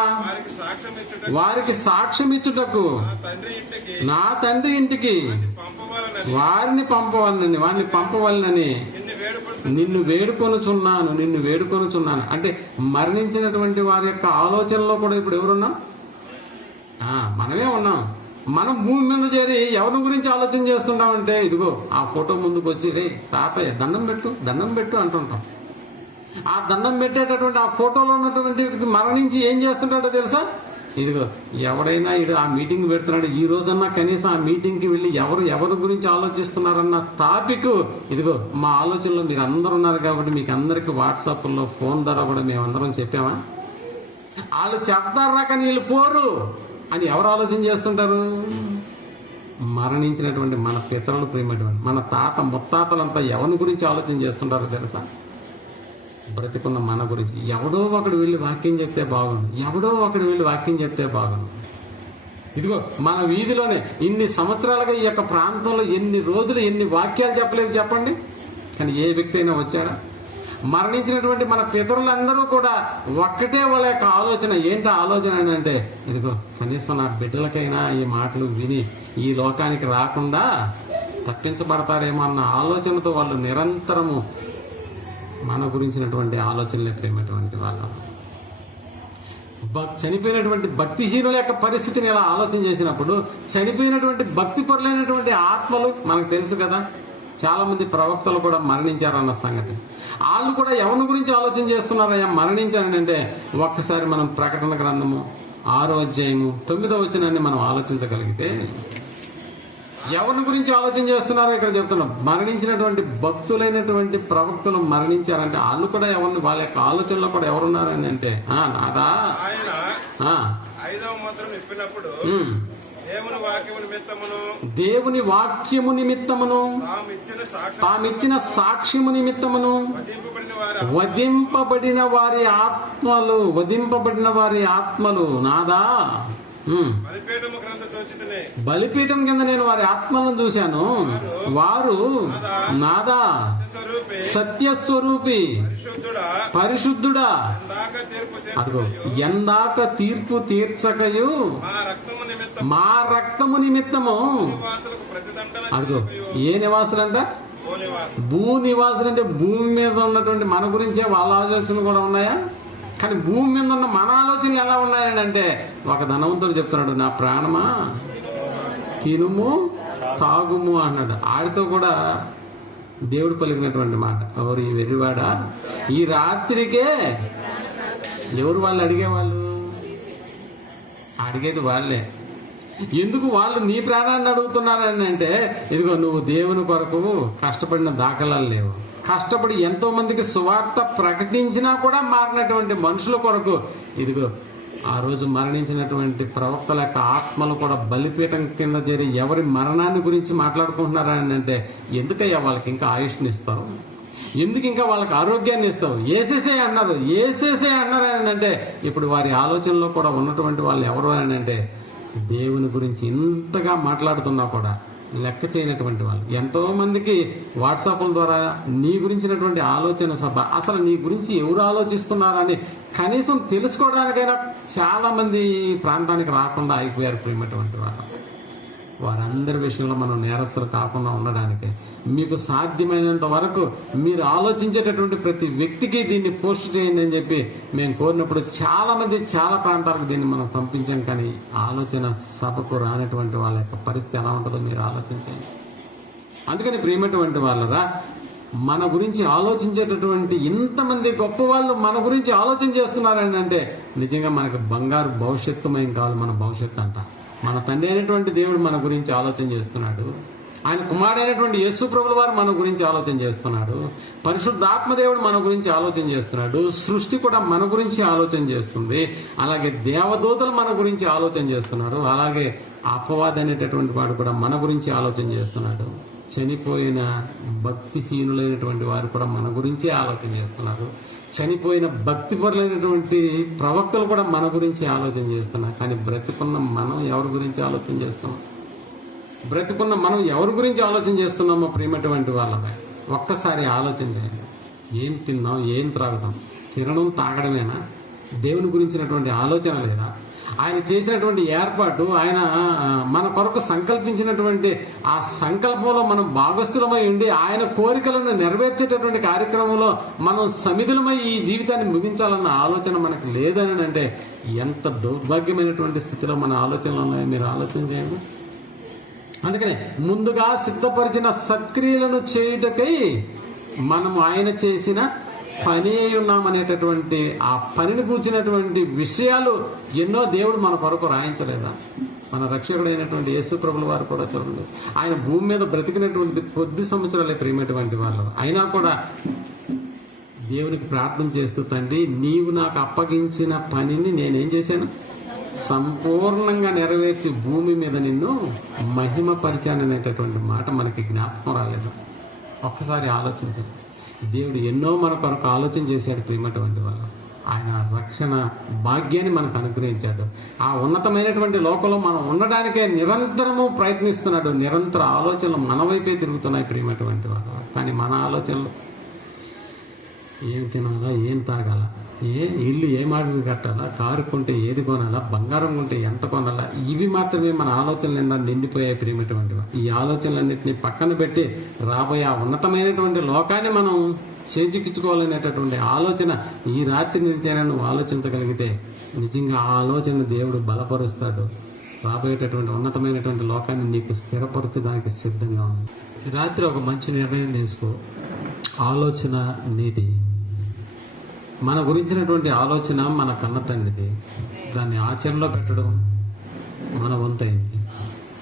వారికి సాక్ష్యం ఇచ్చుటకు నా తండ్రి ఇంటికి వారిని పంపవలనని నిన్ను వేడుకొనుచున్నాను. అంటే మరణించినటువంటి వారి యొక్క ఆలోచనలో కూడా ఇప్పుడు ఎవరున్నాం? మనమే ఉన్నాం. మనం భూమి మీద చేరి ఎవరి గురించి ఆలోచన చేస్తుంటామంటే ఇదిగో ఆ ఫోటో ముందుకు వచ్చి రే తాతయ్య దండం పెట్టు అంటుంటాం. ఆ దండం పెట్టేటటువంటి ఆ ఫోటోలో ఉన్నటువంటి మరణించి ఏం చేస్తుంటాడో తెలుసా? ఇదిగో ఎవడైనా ఆ మీటింగ్ పెడుతున్నాడు, ఈ రోజన్నా కనీసం ఆ మీటింగ్కి వెళ్ళి ఎవరి గురించి ఆలోచిస్తున్నారన్న టాపిక్ ఇదిగో మా ఆలోచనలో మీరు అందరూ ఉన్నారు కాబట్టి మీకు అందరికి వాట్సాప్లో ఫోన్ ద్వారా కూడా మేమందరం చెప్పామా? వాళ్ళు చెప్తారా కానీ వీళ్ళు పోరు అని ఎవరు ఆలోచన చేస్తుంటారు? మరణించినటువంటి మన పితరులు, ప్రియమైనటువంటి మన ముత్తాతలంతా ఎవరి గురించి ఆలోచన చేస్తుంటారో తెలుసా? బ్రతికున్న మన గురించి. ఎవడో ఒకడు వెళ్ళి వాక్యం చెప్తే బాగుండు. ఇదిగో మన వీధిలోనే ఇన్ని సంవత్సరాలుగా ఈ యొక్క ప్రాంతంలో ఎన్ని రోజులు ఎన్ని వాక్యాలు చెప్పలేదు చెప్పండి. కానీ ఏ వ్యక్తి అయినా వచ్చాడా? మరణించినటువంటి మన పితరులందరూ కూడా ఒక్కటే వాళ్ళ యొక్క ఆలోచన. ఏంటి ఆలోచన అంటే ఇదిగో కనీసం నా బిడ్డలకైనా ఈ మాటలు విని ఈ లోకానికి రాకుండా తప్పించబడతారేమో అన్న ఆలోచనతో వాళ్ళు నిరంతరము మన గురించినటువంటి ఆలోచనలే ప్రేమటువంటి వాళ్ళు. చనిపోయినటువంటి భక్తిహీనుల యొక్క పరిస్థితిని ఇలా ఆలోచన చేసినప్పుడు చనిపోయినటువంటి భక్తి పరులైనటువంటి ఆత్మలు మనకు తెలుసు కదా, చాలా మంది ప్రవక్తలు కూడా మరణించారన్న సంగతి. వాళ్ళు కూడా ఎవరి గురించి ఆలోచన చేస్తున్నారయ్యా మరణించారని అంటే ఒక్కసారి మనం ప్రకటన గ్రంథము 6వ అధ్యాయము 9వ వచనాన్ని మనం ఆలోచించగలిగితే ఎవరి గురించి ఆలోచన చేస్తున్నారో ఇక్కడ చెప్తున్నాం. మరణించినటువంటి భక్తులైనటువంటి ప్రవక్తలు మరణించారంటే వాళ్ళు కూడా వాళ్ళ యొక్క ఆలోచనలో కూడా ఎవరున్నారని అంటే నాదా దేవుని వాక్యము నిమిత్తమును తామిచ్చిన సాక్ష్యము నిమిత్తమును వధింపబడిన వారి ఆత్మలు నాదా బలిపీఠం కింద నేను వారి ఆత్మలను చూశాను. వారు నాదా సత్యస్వరూపి పరిశుద్ధుడా అదిగో ఎందాక తీర్పు తీర్చకయు మా రక్తము నిమిత్తము అదిగో ఏ నివాసులంట? భూ నివాసులు. అంటే భూమి మీద ఉన్నటువంటి మన గురించే వాళ్ళ ఆలోచనలు కూడా ఉన్నాయా? కానీ భూమి మీద ఉన్న మన ఆలోచనలు ఎలా ఉన్నాయని అంటే ఒక ధనవంతుడు చెప్తున్నాడు, నా ప్రాణమా తినుము తాగుము అన్నాడు. ఆడితో కూడా దేవుడు పలికినటువంటి మాట, ఎవరు ఈ వెర్రివాడా ఈ రాత్రికే ఎవరు వాళ్ళు అడిగేది వాళ్ళే. ఎందుకు వాళ్ళు నీ ప్రాణాన్ని అడుగుతున్నారని అంటే ఇదిగో నువ్వు దేవుని కొరకు కష్టపడిన దాఖలాలు లేవు. కష్టపడి ఎంతో మందికి సువార్త ప్రకటించినా కూడా మారినటువంటి మనుషుల కొరకు ఇదిగో ఆ రోజు మరణించినటువంటి ప్రవక్తల యొక్క ఆత్మలు కూడా బలిపీఠం కింద చేరి ఎవరి మరణాన్ని గురించి మాట్లాడుకుంటున్నారని అంటే ఎందుకయ్యా వాళ్ళకి ఇంకా ఆయుష్ని ఇస్తావు? ఎందుకు ఇంకా వాళ్ళకి ఆరోగ్యాన్ని ఇస్తావు? ఏసేసే అన్నారు అని అంటే ఇప్పుడు వారి ఆలోచనలో కూడా ఉన్నటువంటి వాళ్ళు ఎవరు అని అంటే దేవుని గురించి ఇంతగా మాట్లాడుతున్నా కూడా లెక్క చేయనటువంటి వాళ్ళు. ఎంతో మందికి వాట్సాప్ల ద్వారా నీ గురించినటువంటి ఆలోచన సభ, అసలు నీ గురించి ఎవరు ఆలోచిస్తున్నారని కనీసం తెలుసుకోవడానికైనా చాలా మంది ప్రాంతానికి రాకుండా అయిపోయారు ప్రేమటువంటి వాళ్ళు. వారందరి విషయంలో మనం నేరస్తులు కాకుండా ఉండడానికి మీకు సాధ్యమైనంత వరకు మీరు ఆలోచించేటటువంటి ప్రతి వ్యక్తికి దీన్ని పోస్ట్ చేయండి అని చెప్పి మేము కోరినప్పుడు చాలా మంది చాలా ప్రాంతాలకు దీన్ని మనం పంపించాం. కానీ ఆలోచన సభకు రానటువంటి వాళ్ళ యొక్క పరిస్థితి ఎలా ఉంటుందో మీరు ఆలోచించండి. అందుకని ప్రియమైనటువంటి వాళ్ళరా, మన గురించి ఆలోచించేటటువంటి ఇంతమంది గొప్ప వాళ్ళు మన గురించి ఆలోచన చేస్తున్నారని అంటే నిజంగా మనకు బంగారు భవిష్యత్తుమయం కావాలి. మన భవిష్యత్తు అంట మన తండ్రి అయినటువంటి దేవుడు మన గురించి ఆలోచన చేస్తున్నాడు. ఆయన కుమారుడైనటువంటి యేసు ప్రభుల వారు మన గురించి ఆలోచన చేస్తున్నాడు. పరిశుద్ధాత్మదేవుడు మన గురించి ఆలోచన చేస్తున్నాడు. సృష్టి కూడా మన గురించి ఆలోచన చేస్తుంది. అలాగే దేవదూతలు మన గురించి ఆలోచన చేస్తున్నారు. అలాగే అపవాది అనేటటువంటి వాడు కూడా మన గురించి ఆలోచన చేస్తున్నాడు. చనిపోయిన భక్తిహీనులైనటువంటి వారు కూడా మన గురించి ఆలోచన చేస్తున్నారు. చనిపోయిన భక్తిపరులైనటువంటి ప్రవక్తలు కూడా మన గురించి ఆలోచన చేస్తున్నారు. కానీ బ్రతికున్న మనం ఎవరి గురించి ఆలోచన చేస్తున్నాం? బ్రతికున్న మనం ఎవరి గురించి ఆలోచన చేస్తున్నామో ప్రియమైనటువంటి వాళ్ళమే ఒక్కసారి ఆలోచన చేయండి. ఏం తిన్నాం, ఏం త్రాగుతాం? తినడం తాగడమేనా? దేవుని గురించినటువంటి ఆలోచన లేదా? ఆయన చేసినటువంటి ఏర్పాటు, ఆయన మన కొరకు సంకల్పించినటువంటి ఆ సంకల్పంలో మనం భాగస్థులమై ఉండి ఆయన కోరికలను నెరవేర్చేటటువంటి కార్యక్రమంలో మనం సమిధులమై ఈ జీవితాన్ని ముగించాలన్న ఆలోచన మనకు లేదని అంటే ఎంత దౌర్భాగ్యమైనటువంటి స్థితిలో మన ఆలోచనలు ఉన్నాయో మీరు ఆలోచన చేయండి. అందుకనే ముందుగా సిద్ధపరిచిన సత్క్రియలను చేయుటకై మనము ఆయన చేసిన పని ఉన్నామనేటటువంటి ఆ పనిని కూర్చున్నటువంటి విషయాలు ఎన్నో దేవుడు మన కొరకు రాయించలేదా? మన రక్షకుడైనటువంటి యేసు ప్రభుల వారు కూడా చూడండి, ఆయన భూమి మీద బ్రతికినటువంటి కొద్ది సంవత్సరాలే ప్రియమైనటువంటి వాళ్ళు. అయినా కూడా దేవునికి ప్రార్థన చేస్తూ, తండ్రి నీవు నాకు అప్పగించిన పనిని నేనేం చేశాను? సంపూర్ణంగా నెరవేర్చి భూమి మీద నిన్ను మహిమపరిచాను అనేటటువంటి మాట మనకి జ్ఞాపకం రాలేదు. ఒక్కసారి ఆలోచించండి. దేవుడు ఎన్నో మన కొరకు ఆలోచన చేశాడు ప్రియమైనటువంటి వాళ్ళు. ఆయన రక్షణ భాగ్యాన్ని మనకు అనుగ్రహించాడు. ఆ ఉన్నతమైనటువంటి లోకంలో మనం ఉండడానికే నిరంతరము ప్రయత్నిస్తున్నాడు. నిరంతర ఆలోచనలు మన వైపే తిరుగుతున్నాయి ప్రియమైనటువంటి వాళ్ళు. కానీ మన ఆలోచనలు ఏం తినాలా, ఏం తాగాలా, ఇల్లు ఏ మాటలు కట్టాలా, కారు కొంటే ఏది కొనాలా, బంగారం కొంటే ఎంత కొనాలా, ఇవి మాత్రమే మన ఆలోచనలు నిండా నిండిపోయాయి ప్రియమైనటువంటి. ఈ ఆలోచనలన్నింటినీ పక్కన పెట్టి రాబోయే ఆ ఉన్నతమైనటువంటి లోకాన్ని మనం చేజిక్కించుకోవాలనేటటువంటి ఆలోచన ఈ రాత్రి నుంచైనా నువ్వు ఆలోచించగలిగితే నిజంగా ఆ ఆలోచన దేవుడు బలపరుస్తాడు. రాబోయేటటువంటి ఉన్నతమైనటువంటి లోకాన్ని నీకు స్థిరపరచడానికి సిద్ధంగా ఉంది. ఈ రాత్రి ఒక మంచి నిర్ణయం తీసుకో. ఆలోచన నీది. మన గురించినటువంటి ఆలోచన మన కన్న తండ్రిది. దాన్ని ఆచరణలో పెట్టడం మన వంతైంది.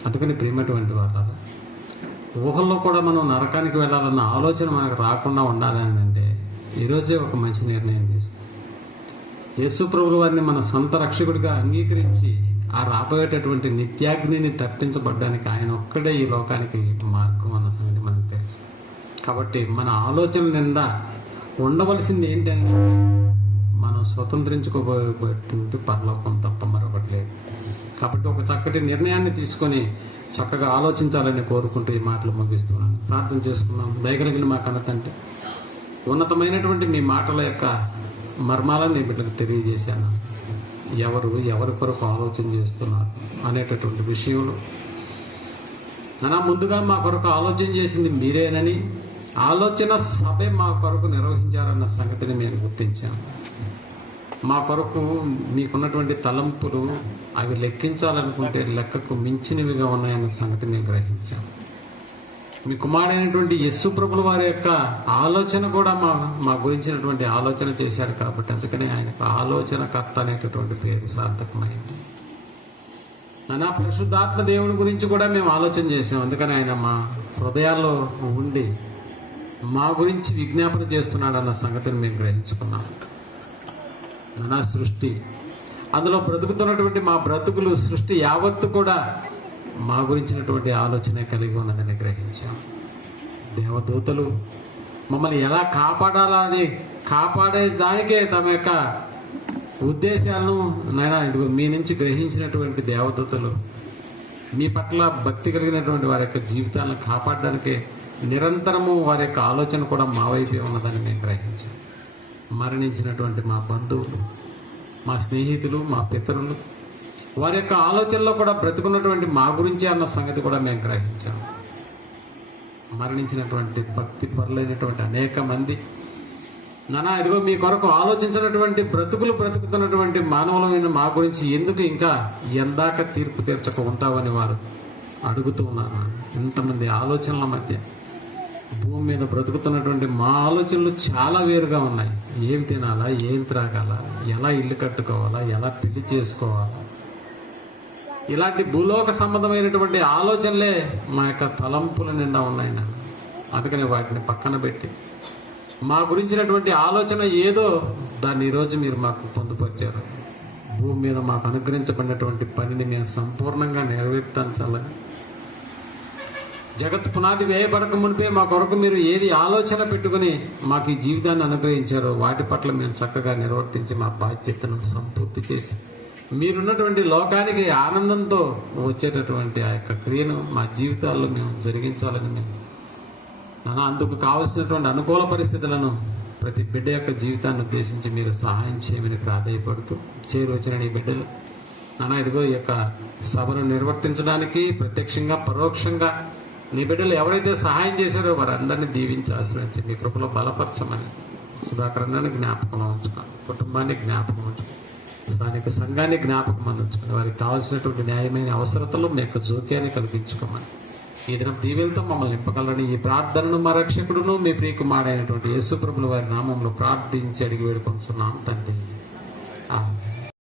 అందుకని ప్రియమైనటువంటి వాళ్ళ ఊహల్లో కూడా మనం నరకానికి వెళ్ళాలన్న ఆలోచన మనకు రాకుండా ఉండాలని అంటే ఈరోజే ఒక మంచి నిర్ణయం తీసుకో. యేసు ప్రభువు వారిని మన సొంత రక్షకుడిగా అంగీకరించి ఆ రాబోయేటటువంటి నిత్యాగ్నిని తప్పించబడ్డానికి ఆయన ఒక్కడే ఈ లోకానికి మార్గం అన్న సంగతి మనకు తెలుసు. కాబట్టి మన ఆలోచన నిండా ఉండవలసింది ఏంటంటే మనం స్వతంత్రించుకోబోయేటువంటి పరలోకం తప్ప మరొకటి లేదు. కాబట్టి ఒక చక్కటి నిర్ణయాన్ని తీసుకొని చక్కగా ఆలోచించాలని కోరుకుంటూ ఈ మాటలు ముగిస్తున్నాను. ప్రార్థన చేసుకున్నాం. దయగలిగిన మా కన్నతంటే ఉన్నతమైనటువంటి మీ మాటల యొక్క మర్మాలను నీ బిడ్డకు తెలియజేశాను. ఎవరి కొరకు ఆలోచన చేస్తున్నారు అనేటటువంటి విషయంలో ముందుగా మా కొరకు ఆలోచన చేసింది మీరేనని, ఆలోచన సభే మా కొరకు నిర్వహించారన్న సంగతిని మేము గుర్తించాము. మా కొరకు మీకున్నటువంటి తలంపులు అవి లెక్కించాలనుకుంటే లెక్కకు మించినవిగా ఉన్నాయన్న సంగతి మేము గ్రహించాము. మీ కుమారుడైనటువంటి యేసు ప్రభుల వారి యొక్క ఆలోచన కూడా మా గురించినటువంటి ఆలోచన చేశారు. కాబట్టి అందుకని ఆయనకు ఆలోచనకర్త అనేటటువంటి పేరు సార్థకమైంది. నా పరిశుద్ధాత్మ దేవుని గురించి కూడా మేము ఆలోచన చేసాం. అందుకని ఆయన మా హృదయాల్లో ఉండి మా గురించి విజ్ఞాపన చేస్తున్నాడు అన్న సంగతిని మేము గ్రహించుకున్నాం. నా సృష్టి, అందులో బ్రతుకుతున్నటువంటి మా బ్రతుకులు, సృష్టి యావత్తు కూడా మా గురించినటువంటి ఆలోచన కలిగి ఉన్నదని గ్రహించాం. దేవదూతలు మమ్మల్ని ఎలా కాపాడాలా అని కాపాడేదానికే తమ యొక్క ఉద్దేశాలను ఇదిగో మీ నుంచి గ్రహించినటువంటి దేవదూతలు మీ పట్ల భక్తి కలిగినటువంటి వారి యొక్క జీవితాలను కాపాడడానికే నిరంతరము వారి యొక్క ఆలోచన కూడా మా వైపే ఉన్నదని మేము గ్రహించాం. మరణించినటువంటి మా బంధువులు, మా స్నేహితులు, మా పితరులు, వారి యొక్క ఆలోచనలో కూడా బ్రతుకున్నటువంటి మా గురించి అన్న సంగతి కూడా మేము గ్రహించాం. మరణించినటువంటి భక్తి పరులైనటువంటి అనేక మంది ఇదిగో మీ కొరకు ఆలోచించినటువంటి బ్రతుకుతున్నటువంటి మానవులమైన మా గురించి ఎందుకు ఇంకా ఎందాక తీర్పు తీర్చక ఉంటావని వారు అడుగుతూ ఉన్నారు. ఇంతమంది ఆలోచనల మధ్య భూమి మీద బ్రతుకుతున్నటువంటి మా ఆలోచనలు చాలా వేరుగా ఉన్నాయి. ఏం తినాలా, ఏం త్రాగాలా, ఎలా ఇల్లు కట్టుకోవాలా, ఎలా పెళ్లి చేసుకోవాలా, ఇలాంటి భూలోక సంబంధమైనటువంటి ఆలోచనలే మా యొక్క తలంపుల నిండా ఉన్నాయి నాన్న. అందుకని వాటిని పక్కన పెట్టి మా గురించినటువంటి ఆలోచన ఏదో దాన్ని ఈరోజు మీరు మాకు పొందుపరిచారు. భూమి మీద మాకు అనుగ్రహించబడినటువంటి పనిని మేము సంపూర్ణంగా నెరవేర్చాలని, జగత్ పునాది వేయబడక మునిపే మా కొరకు మీరు ఏది ఆలోచన పెట్టుకుని మాకు ఈ జీవితాన్ని అనుగ్రహించారో వాటి పట్ల మేము చక్కగా నిర్వర్తించి మా బాధ్యతను సంపూర్తి చేసి మీరున్నటువంటి లోకానికి ఆనందంతో వచ్చేటటువంటి ఆ యొక్క క్రియను మా జీవితాల్లో మేము జరిగించాలని మేము అందుకు కావలసినటువంటి అనుకూల పరిస్థితులను ప్రతి బిడ్డ యొక్క జీవితాన్ని ఉద్దేశించి మీరు సహాయం చేయమని ప్రాధాయపడుతూ చేరువచ్చిన నీ బిడ్డలు ఇదిగో ఈ యొక్క సభను నిర్వర్తించడానికి ప్రత్యక్షంగా పరోక్షంగా నీ బిడ్డలు ఎవరైతే సహాయం చేశారో వారందరినీ దీవించి ఆశ్రయించి మీ కృపలో బలపరచమని సుధాకర్ అన్నని జ్ఞాపకంలో ఉంచుకున్నాను, కుటుంబాన్ని జ్ఞాపకం ఉంచుకున్నాను, స్థానిక సంఘాన్ని జ్ఞాపకం అందించుకుని వారికి కావాల్సినటువంటి న్యాయమైన అవసరతలు మీ యొక్క జోక్యాన్ని కల్పించుకోమని ఈ దినం దీవెలతో మమ్మల్ని నింపగలని ఈ ప్రార్థనను మా రక్షకుడును మీ ప్రియకుమారుడైనటువంటి యేసు ప్రభుల వారి నామంలో ప్రార్థించి అడిగి వేడుకొంటున్నాం తండ్రి.